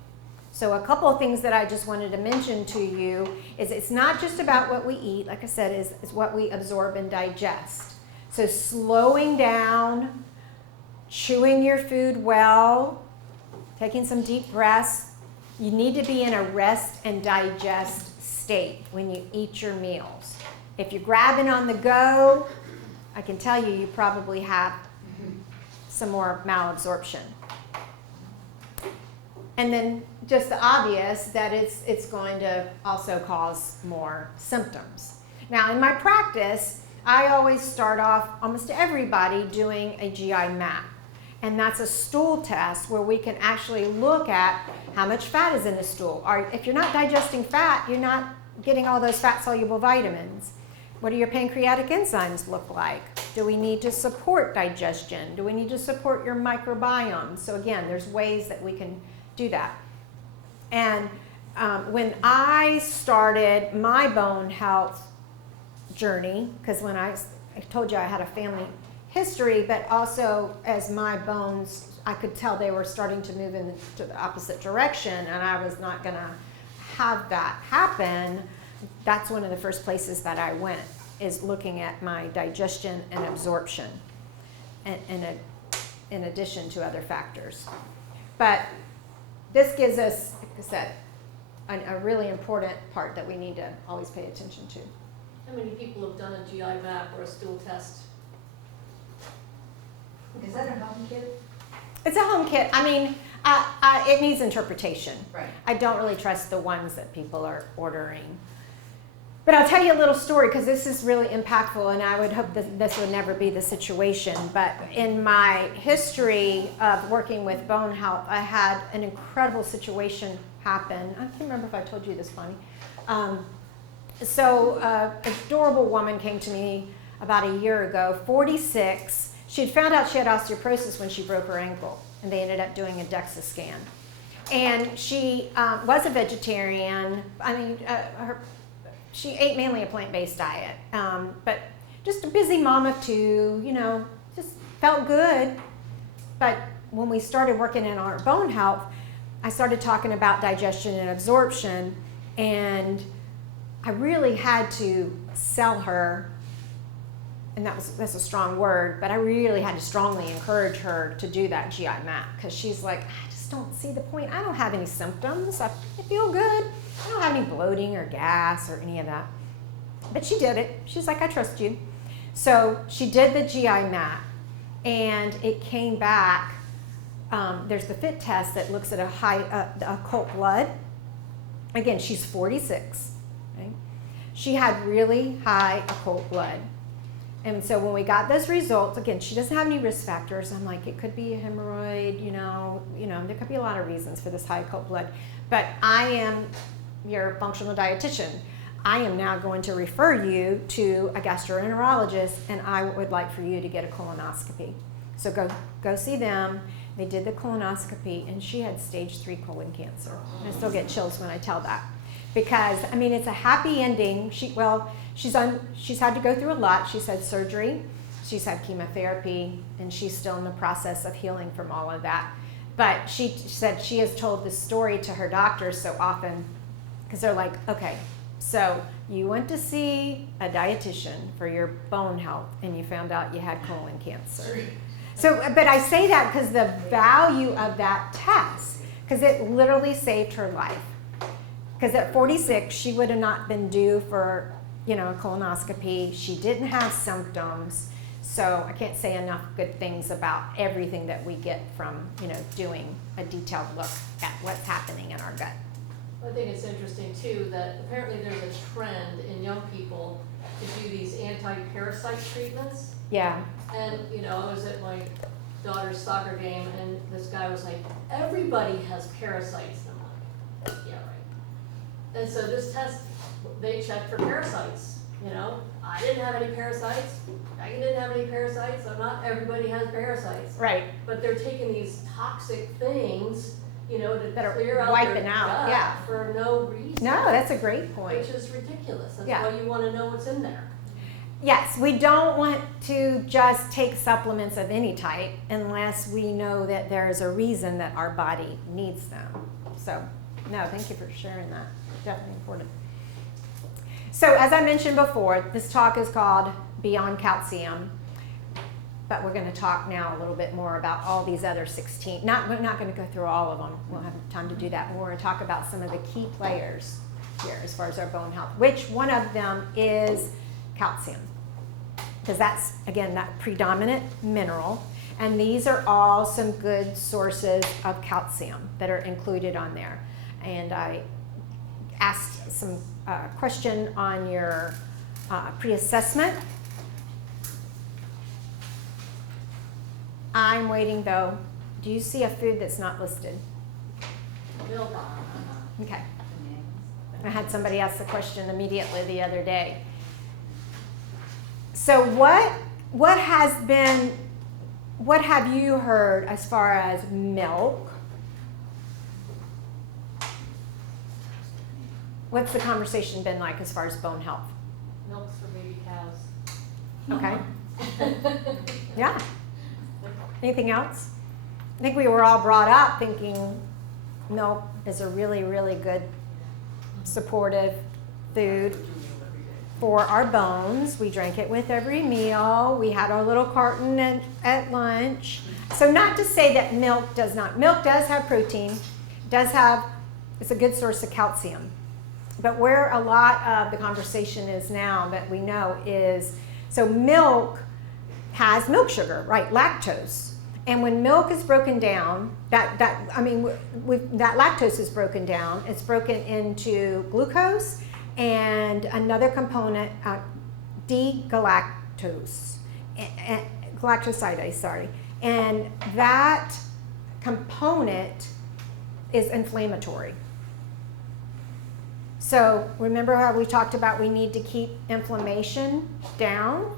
So a couple of things that I just wanted to mention to you is it's not just about what we eat, like I said, is what we absorb and digest. So slowing down, chewing your food well, taking some deep breaths. You need to be in a rest and digest state when you eat your meals. If you're grabbing on the go, I can tell you, you probably have some more malabsorption. And then just the obvious that it's going to also cause more symptoms. Now in my practice, I always start off almost everybody doing a GI map. And that's a stool test where we can actually look at how much fat is in the stool. Or if you're not digesting fat, you're not getting all those fat-soluble vitamins. What do your pancreatic enzymes look like? Do we need to support digestion? Do we need to support your microbiome? So again, there's ways that we can do that. And when I started my bone health journey, because when I told you I had a family history, but also as my bones, I could tell they were starting to move into the opposite direction, and I was not going to have that happen. That's one of the first places that I went, is looking at my digestion and absorption, in addition to other factors. But this gives us, like I said, a really important part that we need to always pay attention to. How many people have done a GI map or a stool test? Is that a home kit? It's a home kit. I mean, it needs interpretation. Right. I don't really trust the ones that people are ordering. But I'll tell you a little story, because this is really impactful, and I would hope that this would never be the situation. But in my history of working with bone health, I had an incredible situation happen. I can't remember if I told you this, Bonnie. So an adorable woman came to me about a year ago, 46. She had found out she had osteoporosis when she broke her ankle, and they ended up doing a DEXA scan. And she was a vegetarian. I mean, she ate mainly a plant-based diet, but just a busy mom of two, you know, just felt good. But when we started working in our bone health, I started talking about digestion and absorption, and I really had to sell her, and that's a strong word, but I really had to strongly encourage her to do that GI map, because she's like, I just don't see the point. I don't have any symptoms. I feel good. I don't have any bloating or gas or any of that. But she did it. She's like, I trust you. So she did the GI map, and it came back there's the FIT test that looks at occult blood. Again, she's 46. Right? She had really high occult blood. And so when we got those results, again, she doesn't have any risk factors. I'm like, it could be a hemorrhoid, there could be a lot of reasons for this high occult blood. But I am your functional dietitian. I am now going to refer you to a gastroenterologist, and I would like for you to get a colonoscopy. So go see them. They did the colonoscopy, and she had stage 3 colon cancer. I still get chills when I tell that. Because, it's a happy ending. She's had to go through a lot. She's had surgery, she's had chemotherapy, and she's still in the process of healing from all of that. But she said she has told this story to her doctors so often, because they're like, okay, so you went to see a dietitian for your bone health, and you found out you had colon cancer. So, but I say that because the value of that test, because it literally saved her life. Because at 46, she would have not been due for, a colonoscopy. She didn't have symptoms. So I can't say enough good things about everything that we get from, doing a detailed look at what's happening in our gut. I think it's interesting too that apparently there's a trend in young people to do these anti-parasite treatments. Yeah. And, I was at my daughter's soccer game, and this guy was like, everybody has parasites. And I'm like, yeah, right. And so this test, they checked for parasites, I didn't have any parasites, Megan didn't have any parasites, so not everybody has parasites. Right. But they're taking these toxic things, to That are clear out wiping their out, gut yeah. for no reason. No, that's a great point. Which is ridiculous. That's Yeah. why you want to know what's in there. Yes, we don't want to just take supplements of any type unless we know that there is a reason that our body needs them. So, no, thank you for sharing that. Definitely important. So, as I mentioned before, this talk is called Beyond Calcium, but we're going to talk now a little bit more about all these other 16. We're not going to go through all of them. We'll have time to do that. We're going to talk about some of the key players here as far as our bone health, which one of them is calcium, because that's, again, that predominant mineral. And these are all some good sources of calcium that are included on there. And I asked some question on your pre-assessment. I'm waiting though. Do you see a food that's not listed? Milk. Okay. I had somebody ask the question immediately the other day. So what have you heard as far as milk? What's the conversation been like as far as bone health? Milk's for baby cows. Okay. Yeah. Anything else? I think we were all brought up thinking milk is a really, really good supportive food for our bones. We drank it with every meal. We had our little carton at lunch. So not to say that milk does have protein, it's a good source of calcium. But where a lot of the conversation is now that we know is, so milk has milk sugar, right, lactose. And when milk is broken down, that lactose is broken down. It's broken into glucose and another component, D-galactose, galactosidase, sorry. And that component is inflammatory. So remember how we talked about we need to keep inflammation down?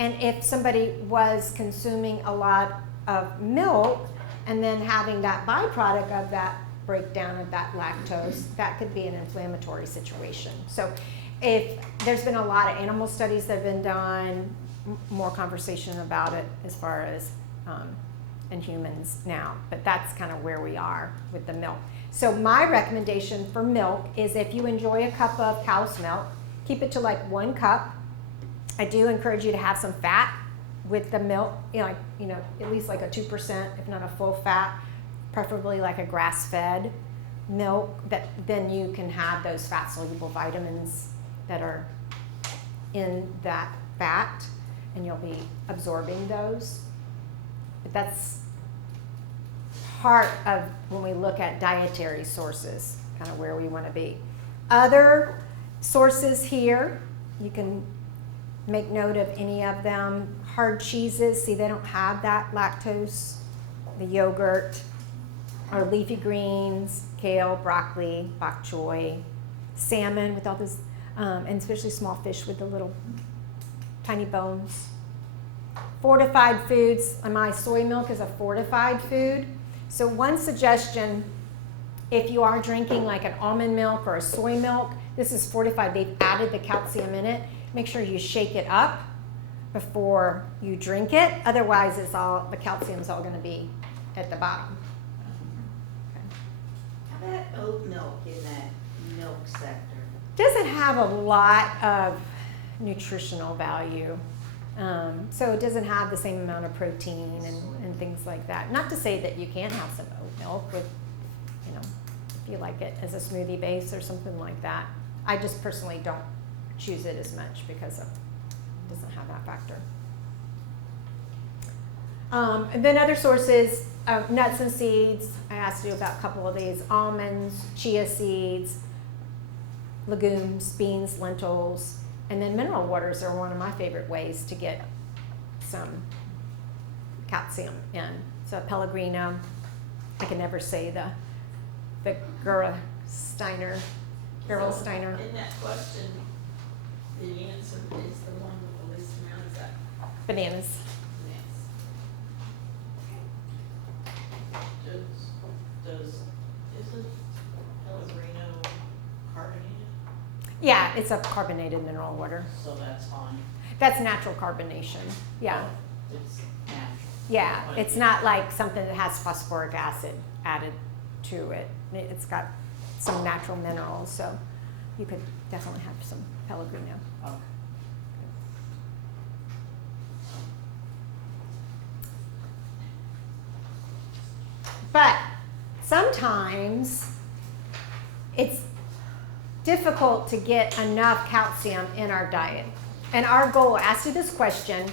And if somebody was consuming a lot of milk and then having that byproduct of that breakdown of that lactose, that could be an inflammatory situation. So if there's been a lot of animal studies that have been done, more conversation about it as far as in humans now, but that's kind of where we are with the milk. So my recommendation for milk is if you enjoy a cup of cow's milk, keep it to like 1 cup. I do encourage you to have some fat with the milk, at least like a 2%, if not a full fat, preferably like a grass-fed milk, that then you can have those fat-soluble vitamins that are in that fat, and you'll be absorbing those. But that's part of when we look at dietary sources, kind of where we want to be. Other sources here, you can make note of any of them. Hard cheeses, see they don't have that lactose. The yogurt, or leafy greens, kale, broccoli, bok choy, salmon with all this, and especially small fish with the little tiny bones. Fortified foods, my soy milk is a fortified food. So one suggestion, if you are drinking like an almond milk or a soy milk, this is fortified. They've added the calcium in it. Make sure you shake it up before you drink it. Otherwise, the calcium's all going to be at the bottom. How about oat milk in that milk sector? Doesn't have a lot of nutritional value. So it doesn't have the same amount of protein and things like that. Not to say that you can't have some oat milk with, if you like it as a smoothie base or something like that. I just personally don't choose it as much because it doesn't have that factor. And then other sources, nuts and seeds. I asked you about a couple of these. Almonds, chia seeds, legumes, beans, lentils, and then mineral waters are one of my favorite ways to get some calcium in. So Pellegrino, I can never say the Gerolsteiner. In that question, the answer is the one with the least amount, is that Bananas. Isn't Pellegrino carbonated? Yeah, it's a carbonated mineral water. So that's fine. That's natural carbonation. Yeah. It's natural. Yeah, it's not like something that has phosphoric acid added to it. It's got some natural minerals, so you could definitely have some Pellegrino. Okay. But sometimes it's difficult to get enough calcium in our diet. And our goal, I asked you this question,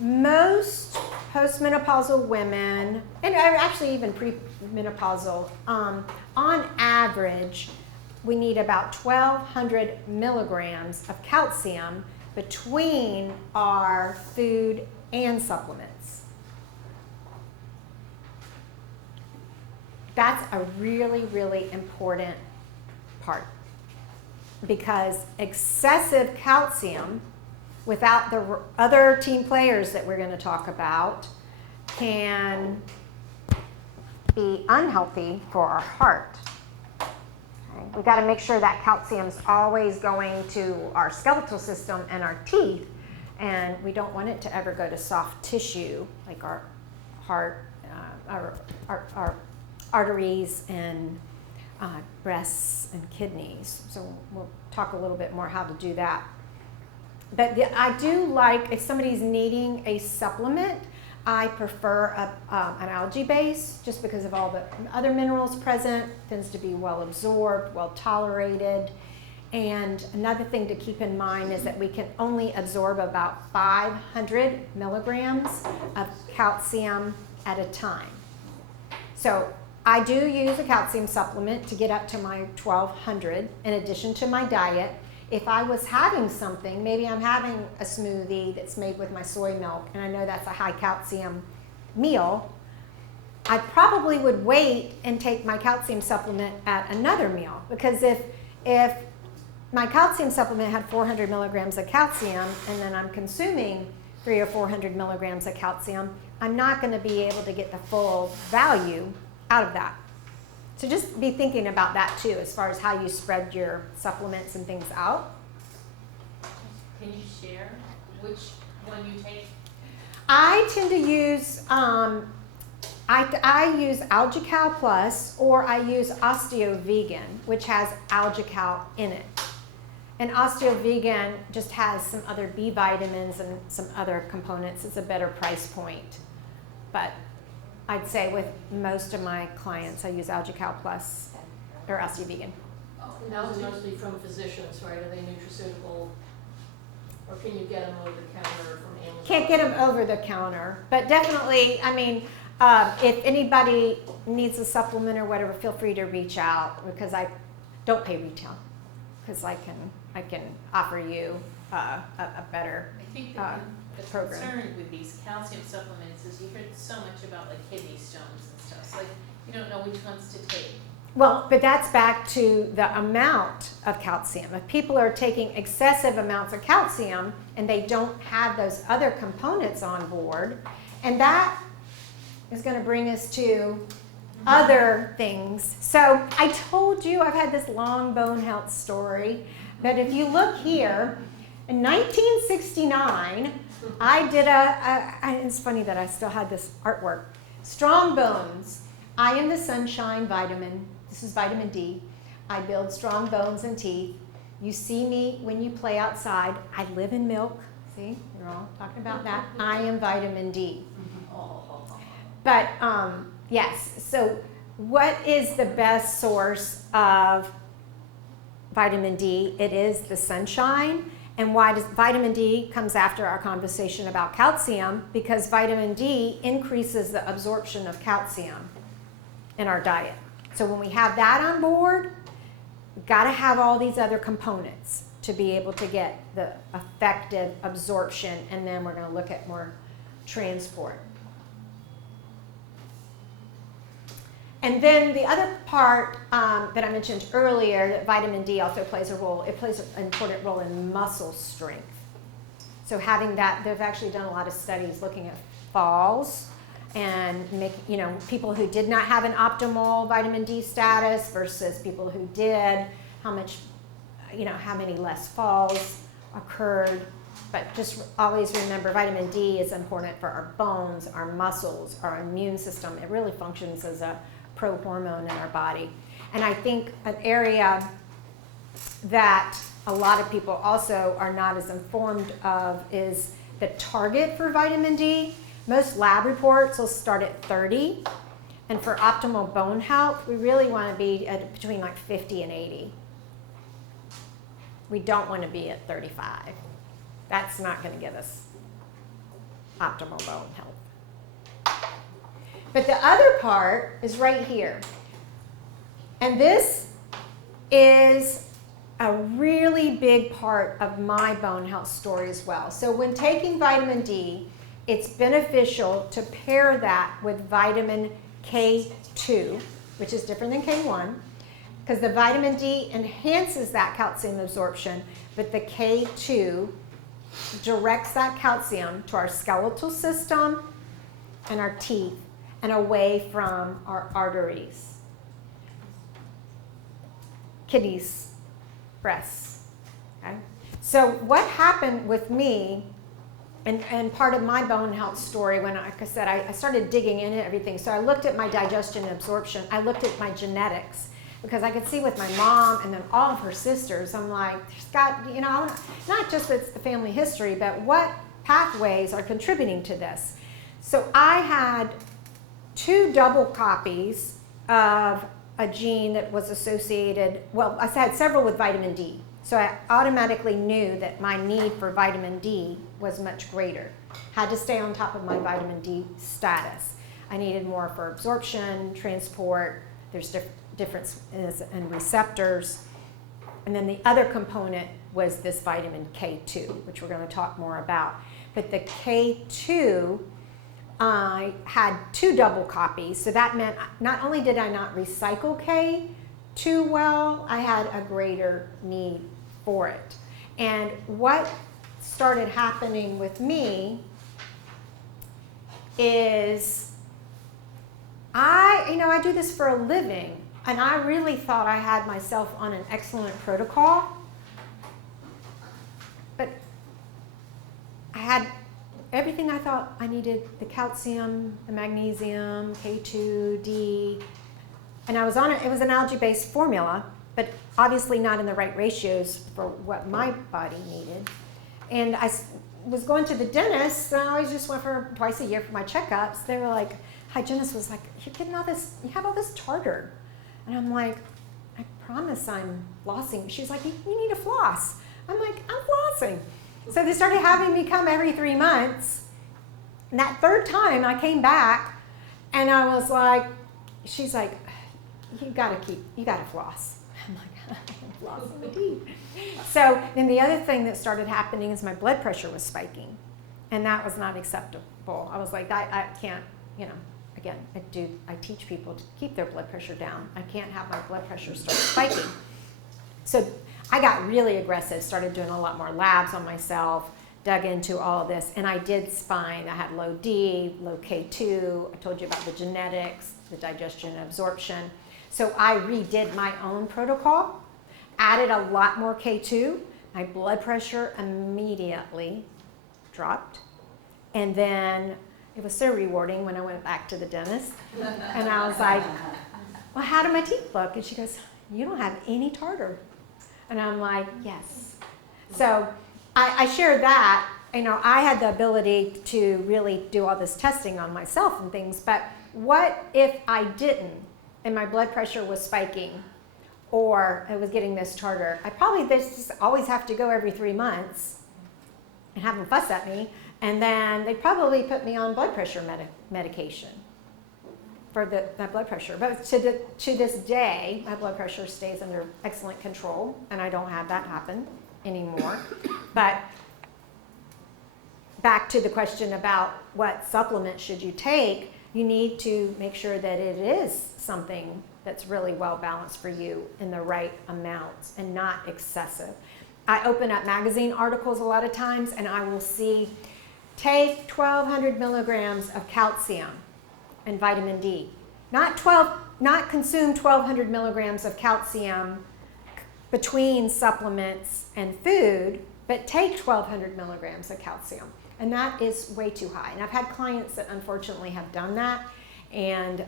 most postmenopausal women, and actually even premenopausal, on average, we need about 1,200 milligrams of calcium between our food and supplements. That's a really, really important part because excessive calcium without the other team players that we're going to talk about can be unhealthy for our heart. Okay? We've got to make sure that calcium's always going to our skeletal system and our teeth, and we don't want it to ever go to soft tissue like our heart, our arteries and breasts and kidneys. So we'll talk a little bit more how to do that. But I do like, if somebody's needing a supplement, I prefer an algae base just because of all the other minerals present, tends to be well absorbed, well tolerated. And another thing to keep in mind is that we can only absorb about 500 milligrams of calcium at a time. So I do use a calcium supplement to get up to my 1,200 in addition to my diet. If I was having something, maybe I'm having a smoothie that's made with my soy milk, and I know that's a high calcium meal, I probably would wait and take my calcium supplement at another meal. Because if my calcium supplement had 400 milligrams of calcium and then I'm consuming 300 or 400 milligrams of calcium, I'm not going to be able to get the full value out of that. So just be thinking about that too, as far as how you spread your supplements and things out. Can you share which one you take? I tend to use, I use AlgaCal Plus, or I use OsteoVegan, which has AlgaCal in it. And OsteoVegan just has some other B vitamins and some other components. It's a better price point. But I'd say with most of my clients, I use AlgaCal Plus or OsteoVegan. And those are mostly from physicians, right? Are they nutraceutical? Or can you get them over the counter from Amazon? Can't get them over the counter, but definitely, I mean, If anybody needs a supplement or whatever, feel free to reach out, because I don't pay retail, because I can offer you a better. I think Uh, the program. concern with these calcium supplements is you heard so much about like kidney stones and stuff, so like you don't know which ones to take. Well, but that's back to the amount of calcium. If people are taking excessive amounts of calcium and they don't have those other components on board, and that is going to bring us to other things. So I told you I've had this long bone health story, but if you look here, in 1969, I did it's funny that I still had this artwork. Strong bones. I am the sunshine vitamin. This is vitamin D. I build strong bones and teeth. You see me when you play outside. I live in milk. See, you're all talking about that. I am vitamin D. But yes, so what is the best source of vitamin D? It is the sunshine. And why does vitamin D comes after our conversation about calcium? Because vitamin D increases the absorption of calcium in our diet. So when we have that on board, we've got to have all these other components to be able to get the effective absorption, and then we're going to look at more transport. And then the other part that I mentioned earlier, that vitamin D also plays a role, it plays an important role in muscle strength. So having that, they've actually done a lot of studies looking at falls and people who did not have an optimal vitamin D status versus people who did, how many less falls occurred. But just always remember, vitamin D is important for our bones, our muscles, our immune system. It really functions as a pro-hormone in our body. And I think an area that a lot of people also are not as informed of is the target for vitamin D. Most lab reports will start at 30. And for optimal bone health, we really want to be at between like 50 and 80. We don't want to be at 35. That's not going to give us optimal bone health. But the other part is right here. And this is a really big part of my bone health story as well. So when taking vitamin D, it's beneficial to pair that with vitamin K2, which is different than K1, because the vitamin D enhances that calcium absorption, but the K2 directs that calcium to our skeletal system and our teeth and away from our arteries, kidneys, breasts. Okay? So what happened with me, and part of my bone health story, when, like I said, I started digging into everything. So I looked at my digestion and absorption. I looked at my genetics, because I could see with my mom and then all of her sisters, I'm like, there's got, not just it's the family history, but what pathways are contributing to this. So I had 2 double copies of a gene that was associated, well, I had several with vitamin D. So I automatically knew that my need for vitamin D was much greater. Had to stay on top of my vitamin D status. I needed more for absorption, transport. There's differences in receptors. And then the other component was this vitamin K2, which we're going to talk more about. But the K2, I had 2 double copies. So that meant not only did I not recycle K2 well, I had a greater need for it. And what started happening with me is I do this for a living, and I really thought I had myself on an excellent protocol, but I had everything I thought I needed: the calcium, the magnesium, K2, D, and I was on it. It was an algae-based formula, but obviously not in the right ratios for what my body needed. And I was going to the dentist, and I always just went for twice a year for my checkups. They were like, hygienist was like, you're getting all this, you have all this tartar. And I'm like, I promise I'm flossing. She's like, you need to floss. I'm like, I'm flossing. So they started having me come every 3 months. And that 3rd time I came back, And I was like, she's like, you gotta floss. I'm like, I'm flossing my teeth. So then the other thing that started happening is my blood pressure was spiking. And that was not acceptable. I was like, I can't, you know, again, I teach people to keep their blood pressure down. I can't have my blood pressure start spiking. So I got really aggressive, started doing a lot more labs on myself, dug into all of this, and I did spine. I had low D, low K2. I told you about the genetics, the digestion and absorption. So I redid my own protocol, added a lot more K2. My blood pressure immediately dropped. And then it was so rewarding when I went back to the dentist. And I was like, well, how do my teeth look? And she goes, you don't have any tartar. And I'm like, yes. So I shared that. You know, I had the ability to really do all this testing on myself and things, but what if I didn't and my blood pressure was spiking or I was getting this tartar? I probably just always have to go every 3 months and have them fuss at me, and then they probably put me on blood pressure medication for that blood pressure. But to this day, my blood pressure stays under excellent control, and I don't have that happen anymore. But back to the question about what supplement should you take, you need to make sure that it is something that's really well balanced for you in the right amounts and not excessive. I open up magazine articles a lot of times and I will see, take 1,200 milligrams of calcium and vitamin D. Not consume 1,200 milligrams of calcium between supplements and food, but take 1,200 milligrams of calcium. And that is way too high. And I've had clients that unfortunately have done that, and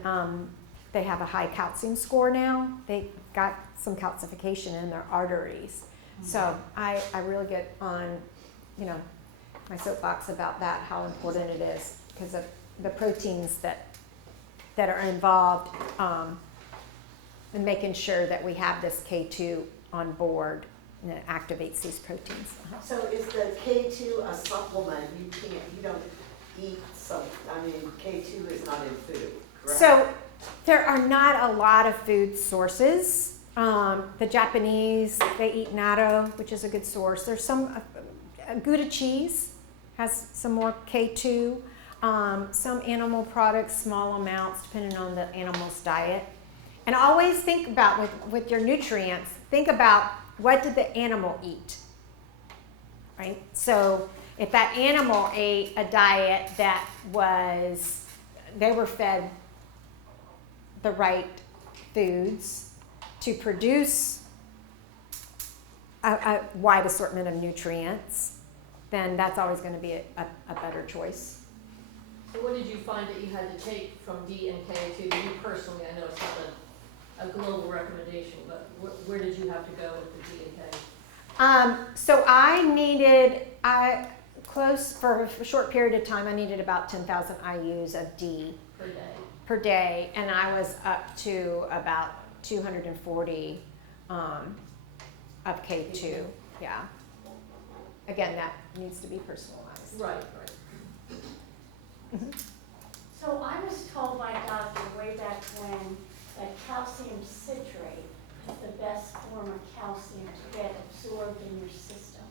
they have a high calcium score now. They got some calcification in their arteries. So I really get on, you know, my soapbox about that, how important it is, because of the proteins that are involved in making sure that we have this K2 on board and it activates these proteins. So is the K2 a supplement? You don't eat K2 is not in food, correct? So there are not a lot of food sources. The Japanese, they eat natto, which is a good source. There's some, Gouda cheese has some more K2. Some animal products, small amounts, depending on the animal's diet. And always think about, with your nutrients, think about what did the animal eat, right? So if that animal ate a diet that they were fed the right foods to produce a wide assortment of nutrients, then that's always going to be a better choice. So what did you find that you had to take from D and K2? You personally, I know it's not a global recommendation, but where did you have to go with the D and K? So I needed, for a short period of time, I needed about 10,000 IUs of D per day, and I was up to about 240 of K2. Yeah. Again, that needs to be personalized. Right. Mm-hmm. So I was told by a doctor way back when that calcium citrate is the best form of calcium to get absorbed in your system.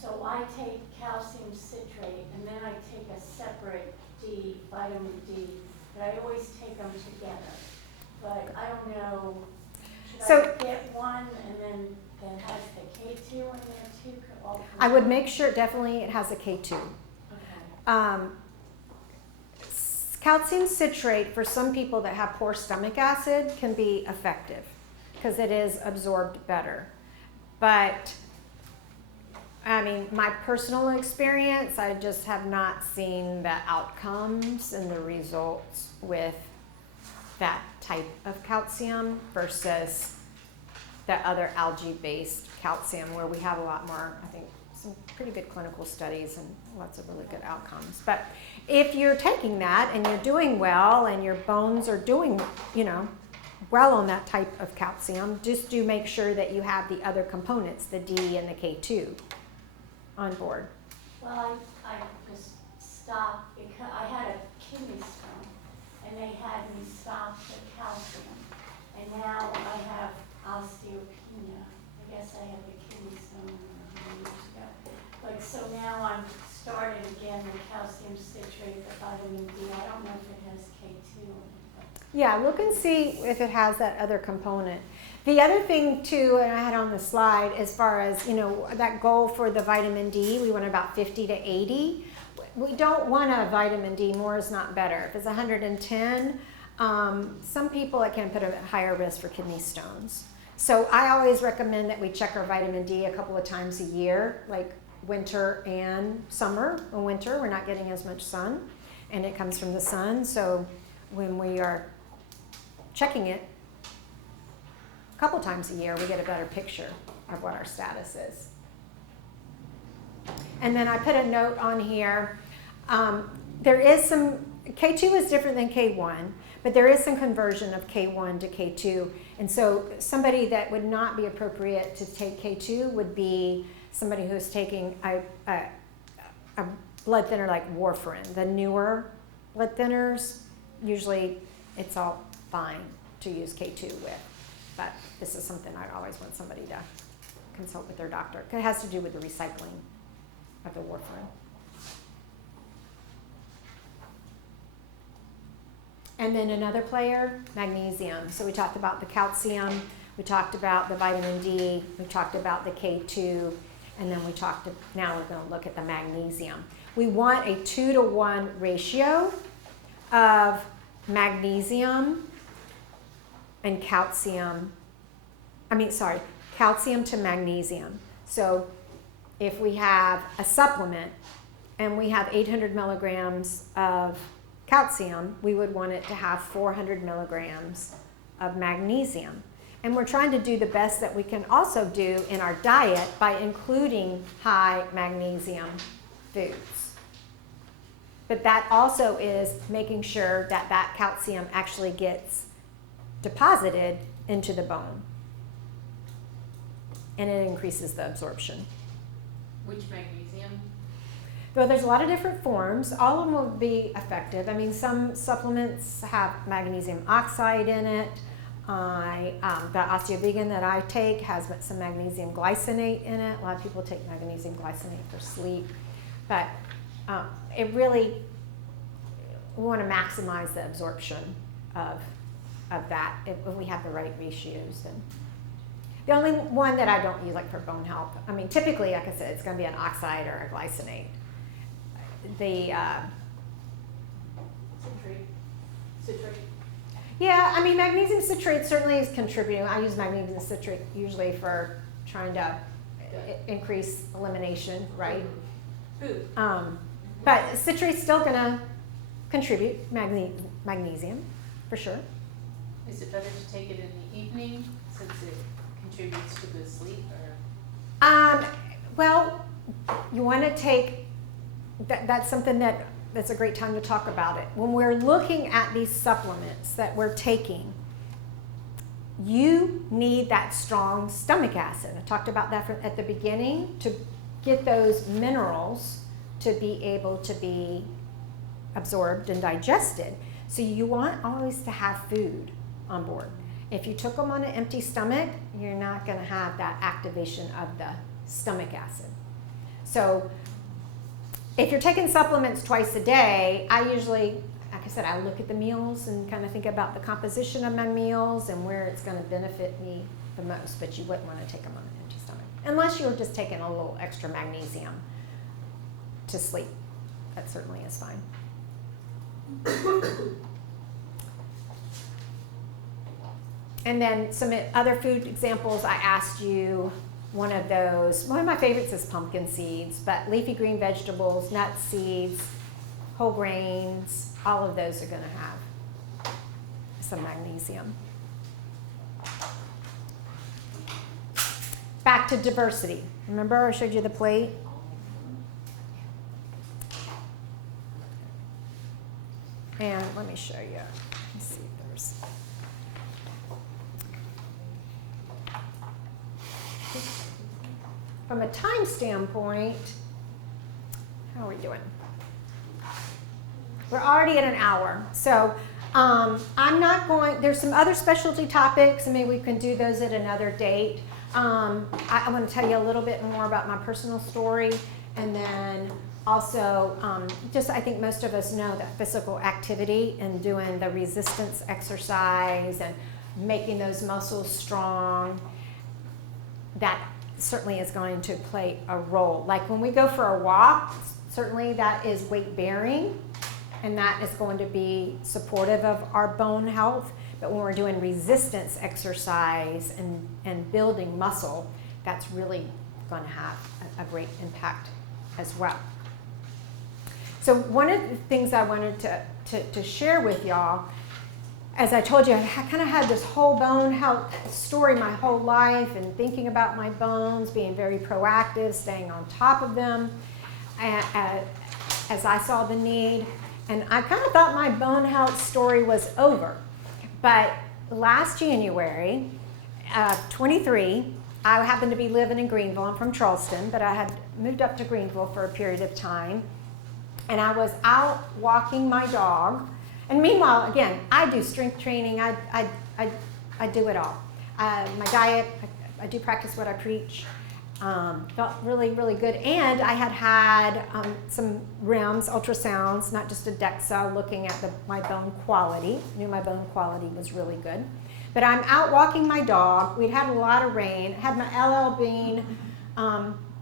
So I take calcium citrate and then I take a separate D, vitamin D, but I always take them together. But I don't know, should I get one and then that has the K2 in there too? I would make sure definitely it has a K2. Okay. Calcium citrate for some people that have poor stomach acid can be effective because it is absorbed better. But I mean, my personal experience, I just have not seen the outcomes and the results with that type of calcium versus the other algae-based calcium, where we have a lot more, I think, some pretty good clinical studies and lots of really good outcomes. But if you're taking that and you're doing well and your bones are doing, well on that type of calcium, just do make sure that you have the other components, the D and the K2, on board. Well, I just stopped because I had a kidney stone, and and they had me stop the calcium. And now I have osteopenia. I guess I had the kidney stone a few years ago. Like, so now I'm started again the calcium citrate, the vitamin D. I don't know if it has K2 in it. Yeah, look and see if it has that other component. The other thing too, and I had on the slide, as far as, you know, that goal for the vitamin D, we want about 50 to 80. We don't want a vitamin D, more is not better. If it's 110, some people it can put a higher risk for kidney stones. So I always recommend that we check our vitamin D a couple of times a year, like winter and summer. In winter, we're not getting as much sun, and it comes from the sun. So when we are checking it a couple times a year, we get a better picture of what our status is. And then I put a note on here. There is some, K2 is different than K1, but there is some conversion of K1 to K2. And so somebody that would not be appropriate to take K2 would be somebody who's taking a blood thinner like warfarin. The newer blood thinners, usually it's all fine to use K2 with. But this is something I'd always want somebody to consult with their doctor. It has to do with the recycling of the warfarin. And then another player, magnesium. So we talked about the calcium, we talked about the vitamin D, we talked about the K2, and then now we're going to look at the magnesium. We want a 2-to-1 ratio of magnesium and calcium to magnesium. So if we have a supplement and we have 800 milligrams of calcium, we would want it to have 400 milligrams of magnesium. And we're trying to do the best that we can also do in our diet by including high magnesium foods. But that also is making sure that that calcium actually gets deposited into the bone. And it increases the absorption. Which magnesium? Well, there's a lot of different forms. All of them will be effective. I mean, some supplements have magnesium oxide in it. The Osteovegan that I take has some magnesium glycinate in it. A lot of people take magnesium glycinate for sleep. But it really, we want to maximize the absorption of that if we have the right ratios. And the only one that I don't use like for bone health, I mean, typically, like I said, it's going to be an oxide or a glycinate. Citrate. Yeah, I mean, magnesium citrate certainly is contributing. I use magnesium citrate usually for trying to increase elimination, right? Food. But citrate's still going to contribute magnesium, for sure. Is it better to take it in the evening since it contributes to good sleep, or? Well, you want to take, that's something that's a great time to talk about it. When we're looking at these supplements that we're taking, you need that strong stomach acid. I talked about that at the beginning, to get those minerals to be able to be absorbed and digested. So you want always to have food on board. If you took them on an empty stomach, you're not going to have that activation of the stomach acid. So if you're taking supplements twice a day, I usually, like I said, I look at the meals and kind of think about the composition of my meals and where it's going to benefit me the most, but you wouldn't want to take them on an empty stomach. Unless you're just taking a little extra magnesium to sleep. That certainly is fine. And then some other food examples, I asked you one of those. One of my favorites is pumpkin seeds, but leafy green vegetables, nuts, seeds, whole grains, all of those are going to have some magnesium. Back to diversity. Remember I showed you the plate? And let me show you. Let's see if there's... From a time standpoint, how are we doing? We're already at an hour. So I'm not going, there's some other specialty topics, and maybe we can do those at another date. I want to tell you a little bit more about my personal story, and then also, just I think most of us know that physical activity and doing the resistance exercise and making those muscles strong, that certainly is going to play a role. Like when we go for a walk, certainly that is weight bearing, and that is going to be supportive of our bone health. But when we're doing resistance exercise and building muscle, that's really going to have a great impact as well. So one of the things I wanted to share with y'all, as I told you, I kind of had this whole bone health story my whole life, and thinking about my bones, being very proactive, staying on top of them as I saw the need. And I kind of thought my bone health story was over. But last January, 23, I happened to be living in Greenville. I'm from Charleston, but I had moved up to Greenville for a period of time. And I was out walking my dog. And meanwhile, again, I do strength training. I do it all. My diet, I do practice what I preach. Felt really, really good. And I had some REMS, ultrasounds, not just a DEXA, looking at my bone quality. Knew my bone quality was really good. But I'm out walking my dog. We'd had a lot of rain. Had my LL Bean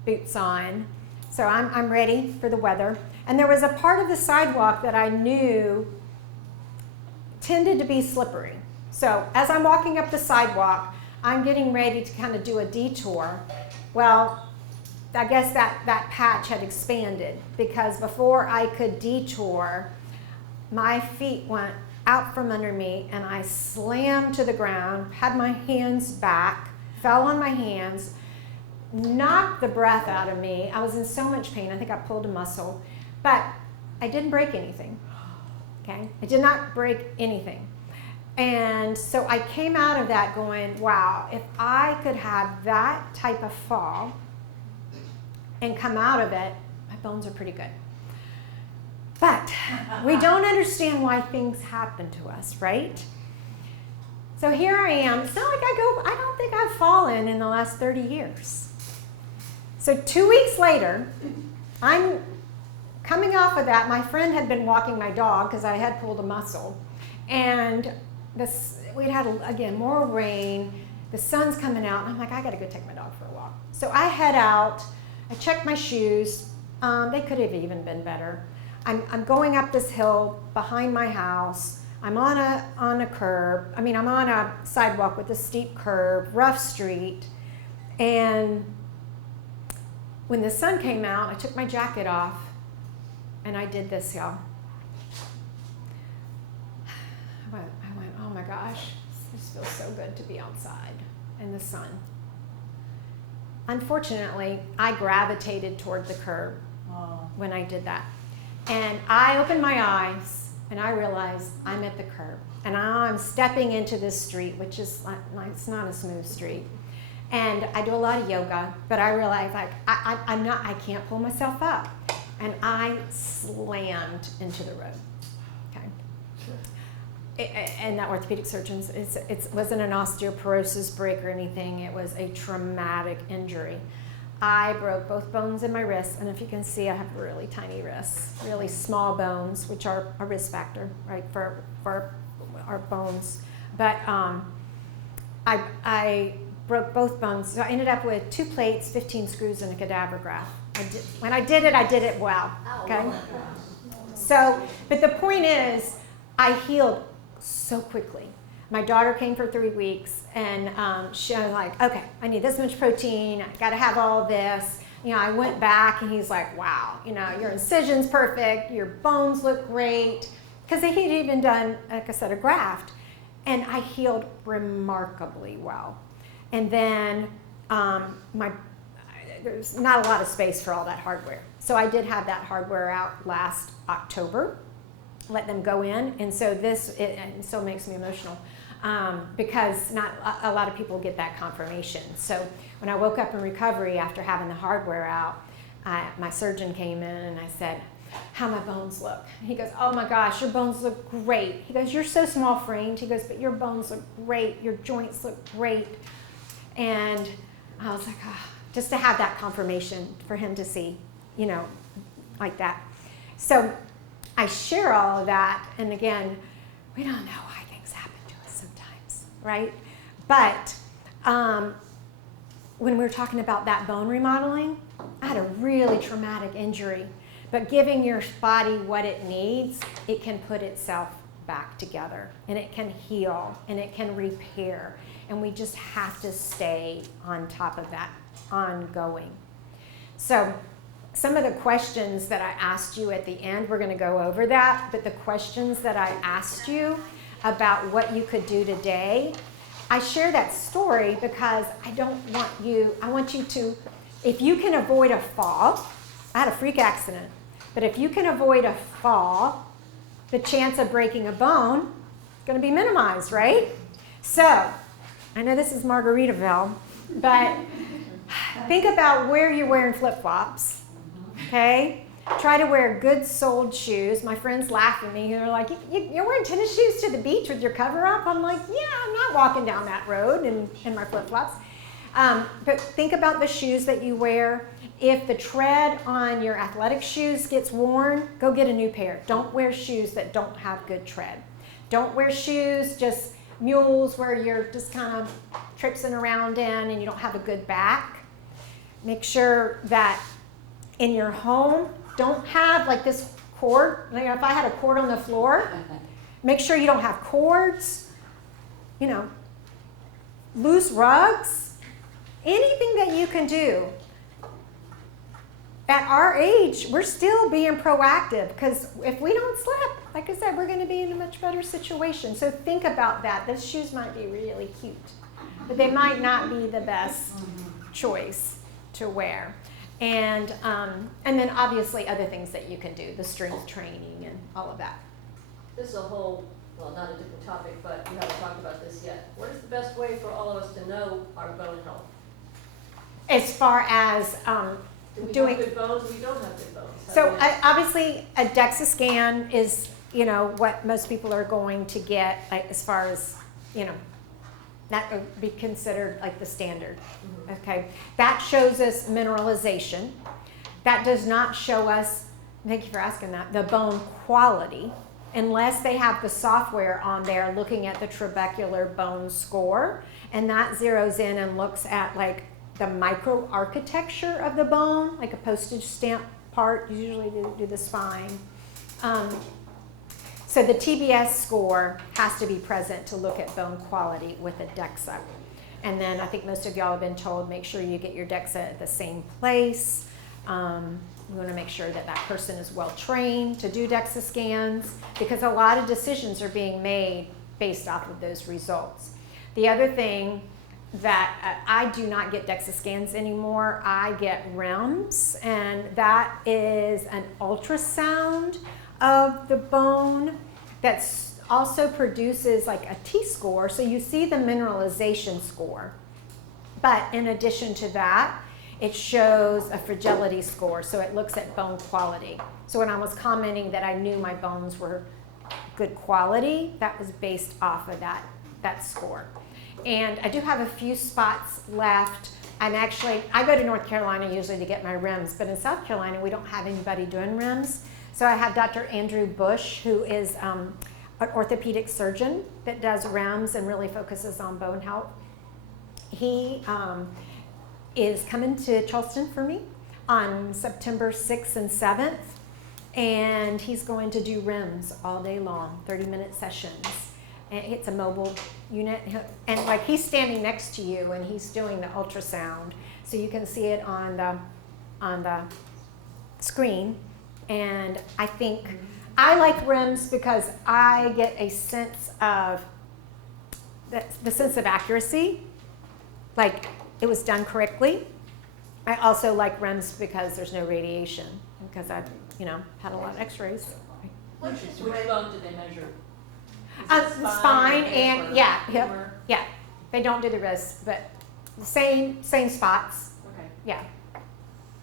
boots on. So I'm ready for the weather. And there was a part of the sidewalk that I knew tended to be slippery. So as I'm walking up the sidewalk, I'm getting ready to kind of do a detour. Well, I guess that patch had expanded, because before I could detour, my feet went out from under me and I slammed to the ground, had my hands back, fell on my hands, knocked the breath out of me. I was in so much pain. I think I pulled a muscle, but I didn't break anything. Okay? I did not break anything. And so I came out of that going, wow, if I could have that type of fall and come out of it, my bones are pretty good. But we don't understand why things happen to us, right? So here I am. It's not like I don't think I've fallen in the last 30 years. So 2 weeks later, I'm coming off of that. My friend had been walking my dog because I had pulled a muscle. And we'd had, again, more rain. The sun's coming out. And I'm like, I got to go take my dog for a walk. So I head out. I check my shoes. They could have even been better. I'm going up this hill behind my house. I'm on a curb. I'm on a sidewalk with a steep curb, rough street. And when the sun came out, I took my jacket off and I did this, y'all. I went, oh my gosh, this feels so good to be outside in the sun. Unfortunately, I gravitated toward the curb when I did that. And I opened my eyes and I realized I'm at the curb. And I'm stepping into this street, which is it's not a smooth street. And I do a lot of yoga, but I realized I can't pull myself up. And I slammed into the road. Okay. And that orthopedic surgeon's, it wasn't an osteoporosis break or anything. It was a traumatic injury. I broke both bones in my wrists, and if you can see, I have really tiny wrists, really small bones, which are a risk factor, right, for our bones. But I broke both bones, so I ended up with 2 plates, 15 screws, and a cadaver graft. When I did it well. Okay. So, but the point is, I healed so quickly. My daughter came for 3 weeks, and she was like, okay, I need this much protein. I got to have all this. I went back, and he's like, wow, your incision's perfect. Your bones look great. Because he'd even done, like I said, a graft. And I healed remarkably well. And then there's not a lot of space for all that hardware. So I did have that hardware out last October. Let them go in. And so it still makes me emotional. Because not a lot of people get that confirmation. So when I woke up in recovery after having the hardware out, my surgeon came in and I said, how my bones look. And he goes, oh my gosh, your bones look great. He goes, you're so small framed. He goes, but your bones look great. Your joints look great. And I was like, oh, just to have that confirmation for him to see, you know, like that. So I share all of that. And again, we don't know why things happen to us sometimes, right? But when we were talking about that bone remodeling, I had a really traumatic injury. But giving your body what it needs, it can put itself back together, and it can heal, and it can repair. And we just have to stay on top of that, ongoing. So some of the questions that I asked you at the end, we're going to go over that, but the questions that I asked you about what you could do today, I share that story because I want you to, if you can avoid a fall, I had a freak accident, but if you can avoid a fall, the chance of breaking a bone is going to be minimized, right? So, I know this is Margaritaville, but think about where you're wearing flip-flops, okay? Try to wear good soled shoes. My friends laugh at me. They're like, you're wearing tennis shoes to the beach with your cover up? I'm like, yeah, I'm not walking down that road in my flip-flops. But think about the shoes that you wear. If the tread on your athletic shoes gets worn, go get a new pair. Don't wear shoes that don't have good tread. Don't wear shoes, just mules where you're just kind of tripping around in and you don't have a good back. Make sure that in your home, don't have like this cord. Like if I had a cord on the floor, make sure you don't have cords, you know, loose rugs, anything that you can do. At our age, we're still being proactive because if we don't slip, like I said, we're going to be in a much better situation. So think about that. Those shoes might be really cute, but they might not be the best choice to wear. And then obviously other things that you can do, the strength training and all of that. This is a whole, well, not a different topic, but we haven't talked about this yet. What is the best way for all of us to know our bone health? As far as Do we doing, have good bones? We don't have good bones. so obviously a DEXA scan is, you know, what most people are going to get, like, as far as, you know, that would be considered like the standard. Okay, that shows us mineralization. That does not show us, thank you for asking that, the bone quality, unless they have the software on there looking at the trabecular bone score, and that zeroes in and looks at like the microarchitecture of the bone, like a postage stamp part. You usually do the spine. So the TBS score has to be present to look at bone quality with a DEXA. And then I think most of y'all have been told, make sure you get your DEXA at the same place. You want to make sure that that person is well trained to do DEXA scans, because a lot of decisions are being made based off of those results. The other thing that I do not get DEXA scans anymore, I get REMS, and that is an ultrasound of the bone that also produces like a T-score, so you see the mineralization score. But in addition to that, it shows a fragility score, so it looks at bone quality. So when I was commenting that I knew my bones were good quality, that was based off of that score. And I do have a few spots left. I go to North Carolina usually to get my REMS, but in South Carolina, we don't have anybody doing REMS. So I have Dr. Andrew Bush, who is an orthopedic surgeon that does REMS and really focuses on bone health. He is coming to Charleston for me on September 6th and 7th, and he's going to do REMS all day long, 30-minute sessions. And it's a mobile unit, and like he's standing next to you and he's doing the ultrasound, so you can see it on the screen. And I think I like REMS because I get a sense of the sense of accuracy, like it was done correctly. I also like REMS because there's no radiation, because I've had a lot of X-rays. Which bone do they measure? Spine and or hip. femur? Yeah, they don't do the wrist, but the same spots. Okay. Yeah.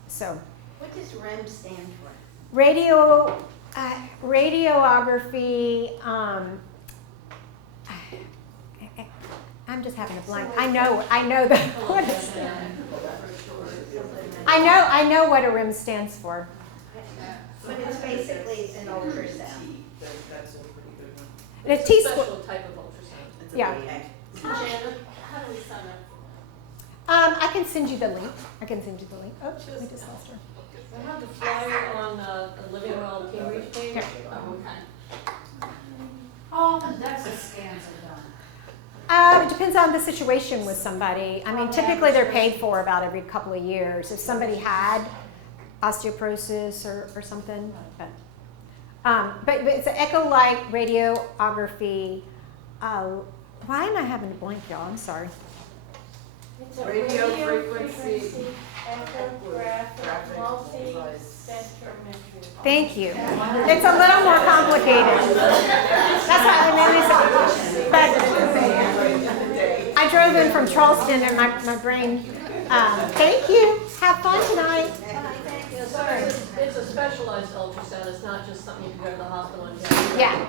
So What does REM stand for? radiography, I'm just having a blank. I know that. What is it? I know what a RIM stands for. But it's basically an ultrasound. That's a pretty good one. It's It's a T-square. special type of ultrasound. Yeah. Jana, how do we sign up? I can send you the link. Oh, we just lost her. I have the flyer on the Living Well Team Reach page. Here. Oh, okay. All the DEXA scans are done. It depends on the situation with somebody. I mean, typically they're paid for about every couple of years. If somebody had osteoporosis or something, but it's an echo light radiography. Why am I having a blank, y'all? I'm sorry. It's a Radio frequency frequency echographic multi-spectrometry. Thank you. It's a little more complicated. That's why I made me say. But I drove in from Charleston and my brain. Thank you. Have fun tonight. Yeah, so it's a specialized ultrasound, it's not just something you can go to the hospital and get. Yeah.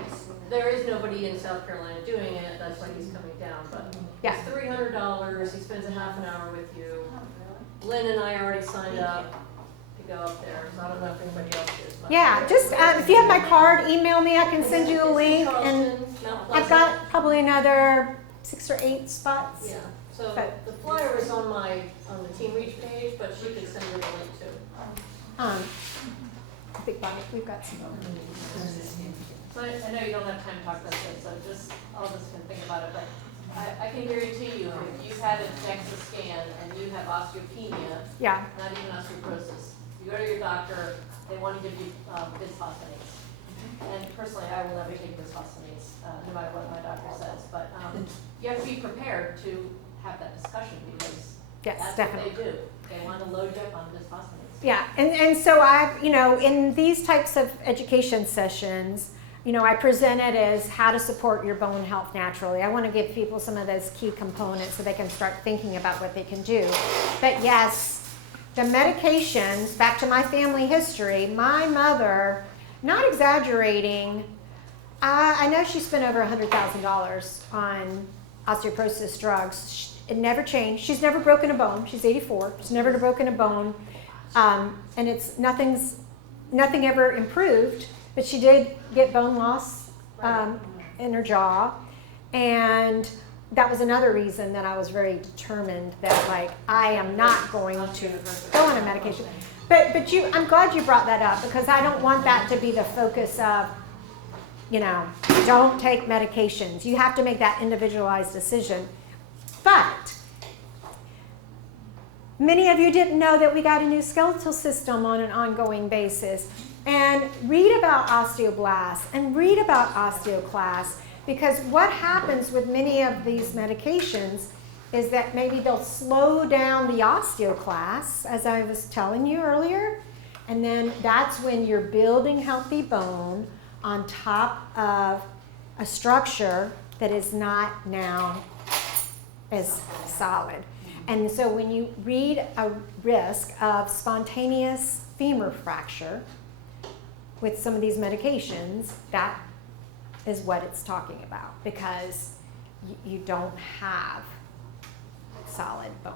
There is nobody in South Carolina doing it, that's why he's coming down, but Yeah. it's $300, he spends a half an hour with you. Lynn and I already signed up to go up there, so I don't know if anybody else is. but- Yeah. Just if you have my card, email me. I can send you a link. And Charleston, Mount I've Pleasant. got probably another 6 or 8 spots. Yeah, so But- the flyer is on the Team Reach page, but she can send you the link too. I think we've got some. So I know you don't have time to talk about this, so just, I'll just think about it, but I can guarantee you, if you've had a DEXA scan and you have osteopenia, Yeah. not even osteoporosis, you go to your doctor, they want to give you bisphosphonates. And personally, I will never take bisphosphonates, no matter what my doctor says, but you have to be prepared to have that discussion because Yes, that's definitely. what they do. They want to load you up on bisphosphonates. Yeah, and so I've, in these types of education sessions, I present it as how to support your bone health naturally. I want to give people some of those key components so they can start thinking about what they can do. But yes, the medications, back to my family history, my mother, not exaggerating, I know she spent over $100,000 on osteoporosis drugs. It never changed. She's never broken a bone. She's 84. She's never broken a bone. And nothing ever improved, but she did get bone loss in her jaw, and that was another reason that I was very determined that I am not going to go on a medication. But I'm glad you brought that up because I don't want that to be the focus of, don't take medications. You have to make that individualized decision. But many of you didn't know that we got a new skeletal system on an ongoing basis. And read about osteoblasts and read about osteoclasts, because what happens with many of these medications is that maybe they'll slow down the osteoclasts, as I was telling you earlier, and then that's when you're building healthy bone on top of a structure that is not now as solid. And so when you read a risk of spontaneous femur fracture with some of these medications, that is what it's talking about, because you don't have solid bone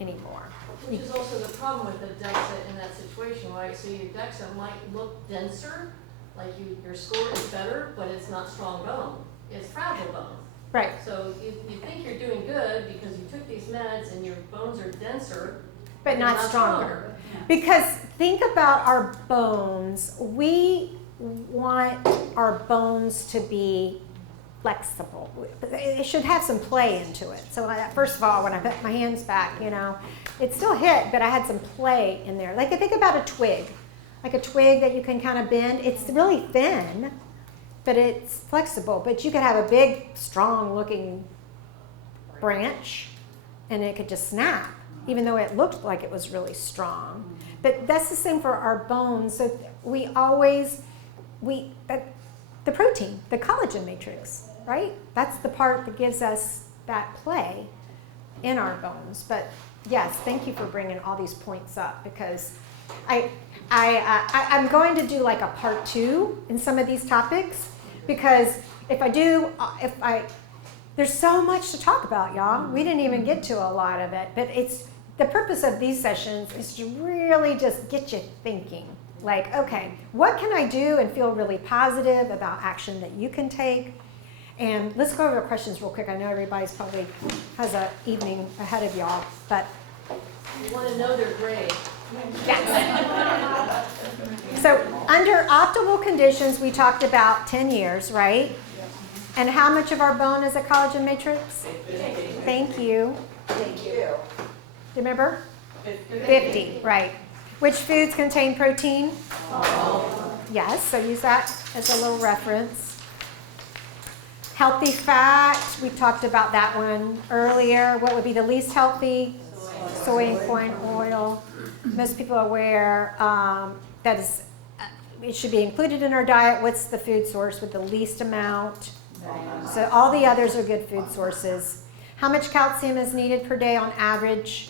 anymore. Which is also the problem with the DEXA in that situation, right? So your DEXA might look denser, like your score is better, but it's not strong bone. It's fragile bone. Right. So you think you're doing good because you took these meds and your bones are denser, But they're not stronger. Because think about our bones. We want our bones to be flexible. It should have some play into it. So first of all, when I put my hands back, it still hit, but I had some play in there. Like think about a twig. Like a twig that you can kind of bend. It's really thin, but it's flexible. But you could have a big, strong looking branch and it could just snap, even though it looked like it was really strong. But that's the same for our bones. So the protein, the collagen matrix, right? That's the part that gives us that play in our bones. But yes, thank you for bringing all these points up, because I'm going to do like a part 2 in some of these topics, because there's so much to talk about, y'all. We didn't even get to a lot of it, but the purpose of these sessions is to really just get you thinking. Like, okay, what can I do and feel really positive about action that you can take? And let's go over the questions real quick. I know everybody's probably has an evening ahead of y'all, but You wanna know their grade. yes. So under optimal conditions, we talked about 10 years, right? And how much of our bone is a collagen matrix? 50. Thank you. Thank you. Remember? 50, right. Which foods contain protein? Yes, so use that as a little reference. Healthy fat, we talked about that one earlier. What would be the least healthy? Soy and corn oil. Most people are aware that it should be included in our diet. What's the food source with the least amount? So all the others are good food sources. How much calcium is needed per day on average?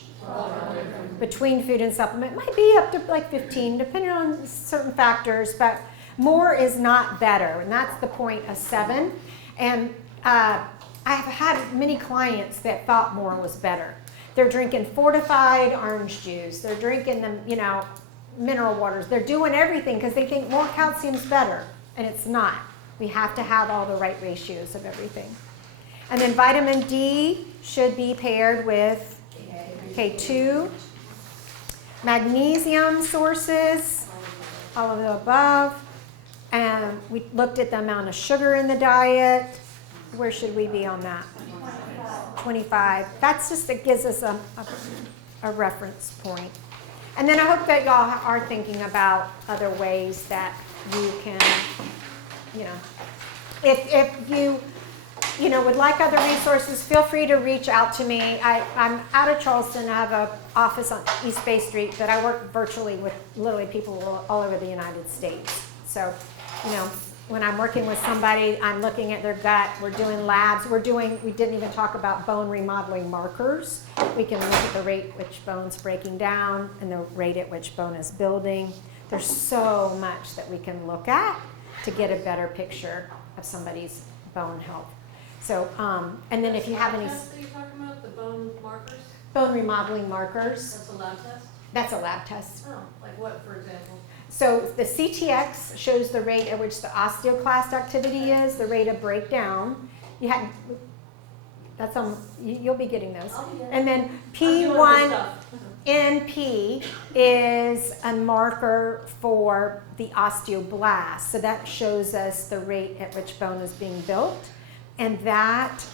Between food and supplement. It might be up to like 15, depending on certain factors, but more is not better, and that's the point of 7. And I have had many clients that thought more was better. They're drinking fortified orange juice. They're drinking them, mineral waters. They're doing everything because they think more calcium's better, and it's not. We have to have all the right ratios of everything. And then vitamin D should be paired with K2. Magnesium sources, all of the above. And we looked at the amount of sugar in the diet. Where should we be on that? 25. That's just, it gives us a reference point. And then I hope that y'all are thinking about other ways that you can, if you would like other resources, feel free to reach out to me. I'm out of Charleston. I have an office on East Bay Street, but I work virtually with literally people all over the United States. So, when I'm working with somebody, I'm looking at their gut. We're doing labs. We didn't even talk about bone remodeling markers. We can look at the rate at which bone's breaking down and the rate at which bone is building. There's so much that we can look at to get a better picture of somebody's bone health. So, and then if you have any Test that you're talking about, the bone markers, bone remodeling markers, that's a lab test? that's a lab test. Oh, like what, for example? So the CTX shows the rate at which the osteoclast activity is, the rate of breakdown. You'll be getting those. I'll be there. And then I'm doing this P1NP is a marker for the osteoblast. So that shows us the rate at which bone is being built. And that,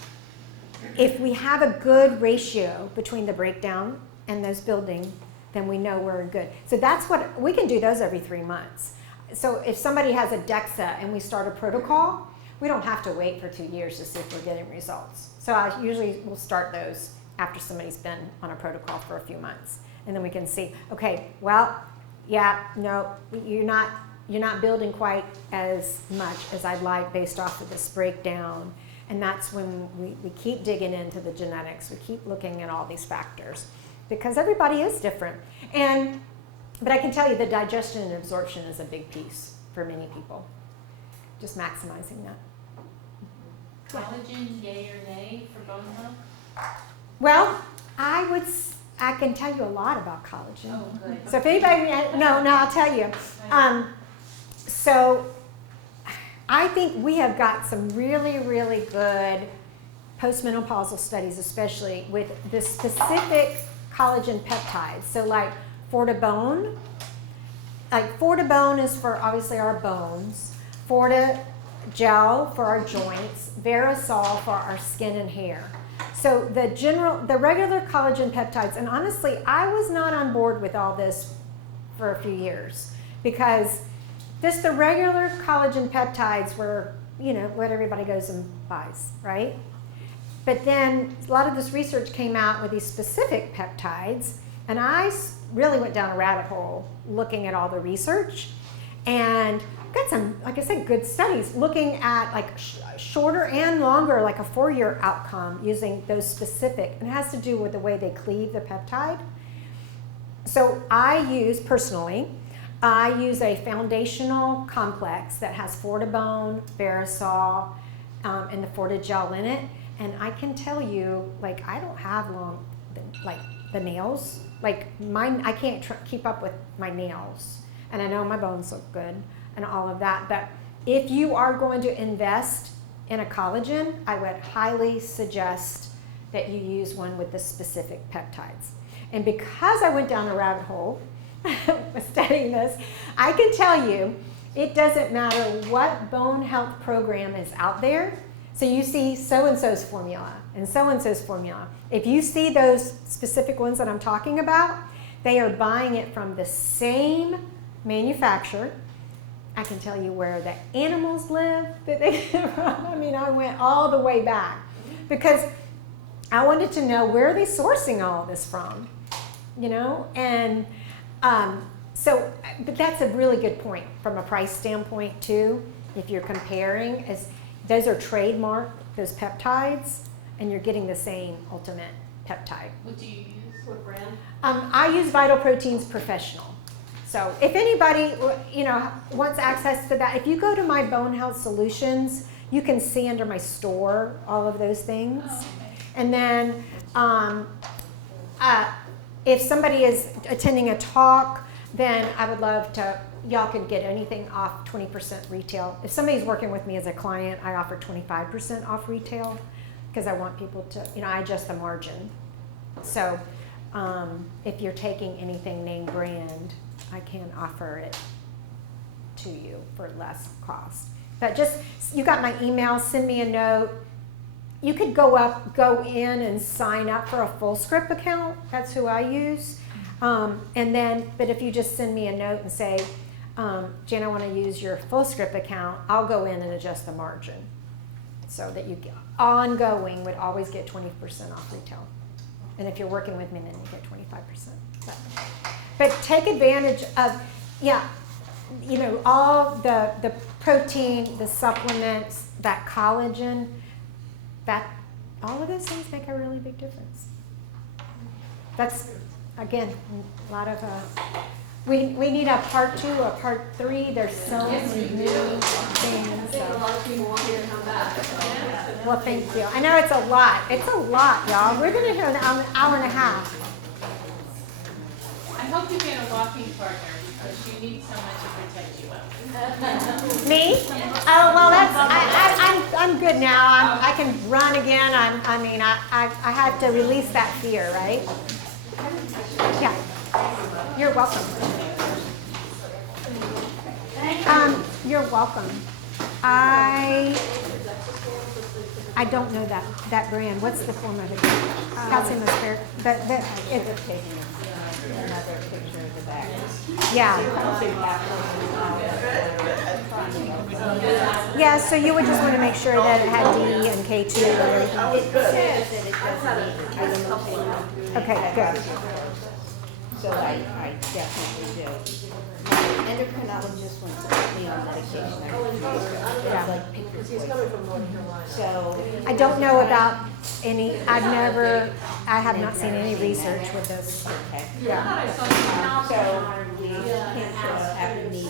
if we have a good ratio between the breakdown and those building, then we know we're good. So that's what, we can do those every 3 months. So if somebody has a DEXA and we start a protocol, we don't have to wait for 2 years to see if we're getting results. So I usually will start those after somebody's been on a protocol for a few months. And then we can see, okay, well, yeah, no, you're not building quite as much as I'd like based off of this breakdown. And that's when we keep digging into the genetics. We keep looking at all these factors because everybody is different. But I can tell you the digestion and absorption is a big piece for many people. Just maximizing that. Collagen, yay or nay for bone health? Well, I can tell you a lot about collagen. Oh, good. So if anybody, no, I'll tell you. So I think we have got some really, really good postmenopausal studies, especially with the specific collagen peptides. So like Fortibone, Fortibone is for obviously our bones, Forta gel for our joints, Verisol for our skin and hair. So the regular collagen peptides, and honestly, I was not on board with all this for a few years because the regular collagen peptides were, what everybody goes and buys, right? But then a lot of this research came out with these specific peptides, and I really went down a rabbit hole looking at all the research and got some, like I said, good studies looking at like shorter and longer, like a 4-year outcome using those specific, and it has to do with the way they cleave the peptide. So I use a foundational complex that has Fortibone, Verisol, and the Fortigel in it. And I can tell you, like, I don't have long, like, the nails. Like, mine, I can't keep up with my nails. And I know my bones look good and all of that. But if you are going to invest in a collagen, I would highly suggest that you use one with the specific peptides. And because I went down a rabbit hole studying this, I can tell you it doesn't matter what bone health program is out there. So you see so-and-so's formula and so-and-so's formula. If you see those specific ones that I'm talking about, they are buying it from the same manufacturer. I can tell you where the animals live that they get from. I mean, I went all the way back because I wanted to know where are they sourcing all of this from, you know? And but that's a really good point from a price standpoint too. If you're comparing, those are trademarked, those peptides, and you're getting the same ultimate peptide. What do you use? What brand? I use Vital Proteins Professional. So if anybody, you know, wants access to that, if you go to my Bone Health Solutions, you can see under my store all of those things. Oh, okay. And then if somebody is attending a talk, then I would love to, y'all could get anything off 20% retail. If somebody's working with me as a client, I offer 25% off retail because I want people to, you know, I adjust the margin. So if you're taking anything name brand, I can offer it to you for less cost. But just, you got my email, send me a note. You could go in and sign up for a FullScript account. That's who I use. But if you just send me a note and say, Jen, I want to use your FullScript account, I'll go in and adjust the margin so that you ongoing would always get 20% off retail. And if you're working with me, then you get 25%. But take advantage of, you know, all the protein, the supplements, that collagen, all of those things make a really big difference. That's, again, a lot of, we need a part 2, a part 3. There's so Yes, many we new do. things. I think a So. lot of people want you to come back, so. Well, thank you. I know it's a lot. It's a lot, y'all. We're going to have an hour and a half. I hope you get a walking partner because you need someone to protect you up. Me? Oh, well, I'm good now. I can run again. I have to release that fear, right? Yeah. You're welcome. You're welcome. I don't know that brand. What's the form of it? Calcium aspartate. But Another picture of the back. yeah. Yeah, so you would just want to make sure that it had D and K2 and everything. It says that it doesn't. Okay, good. So I definitely do. My endocrinologist wants to put me on medication. Yeah. It's like pick your poison. So. I don't know about any, I have not seen any research with this. Okay. I thought I saw you. So we can't have a meeting.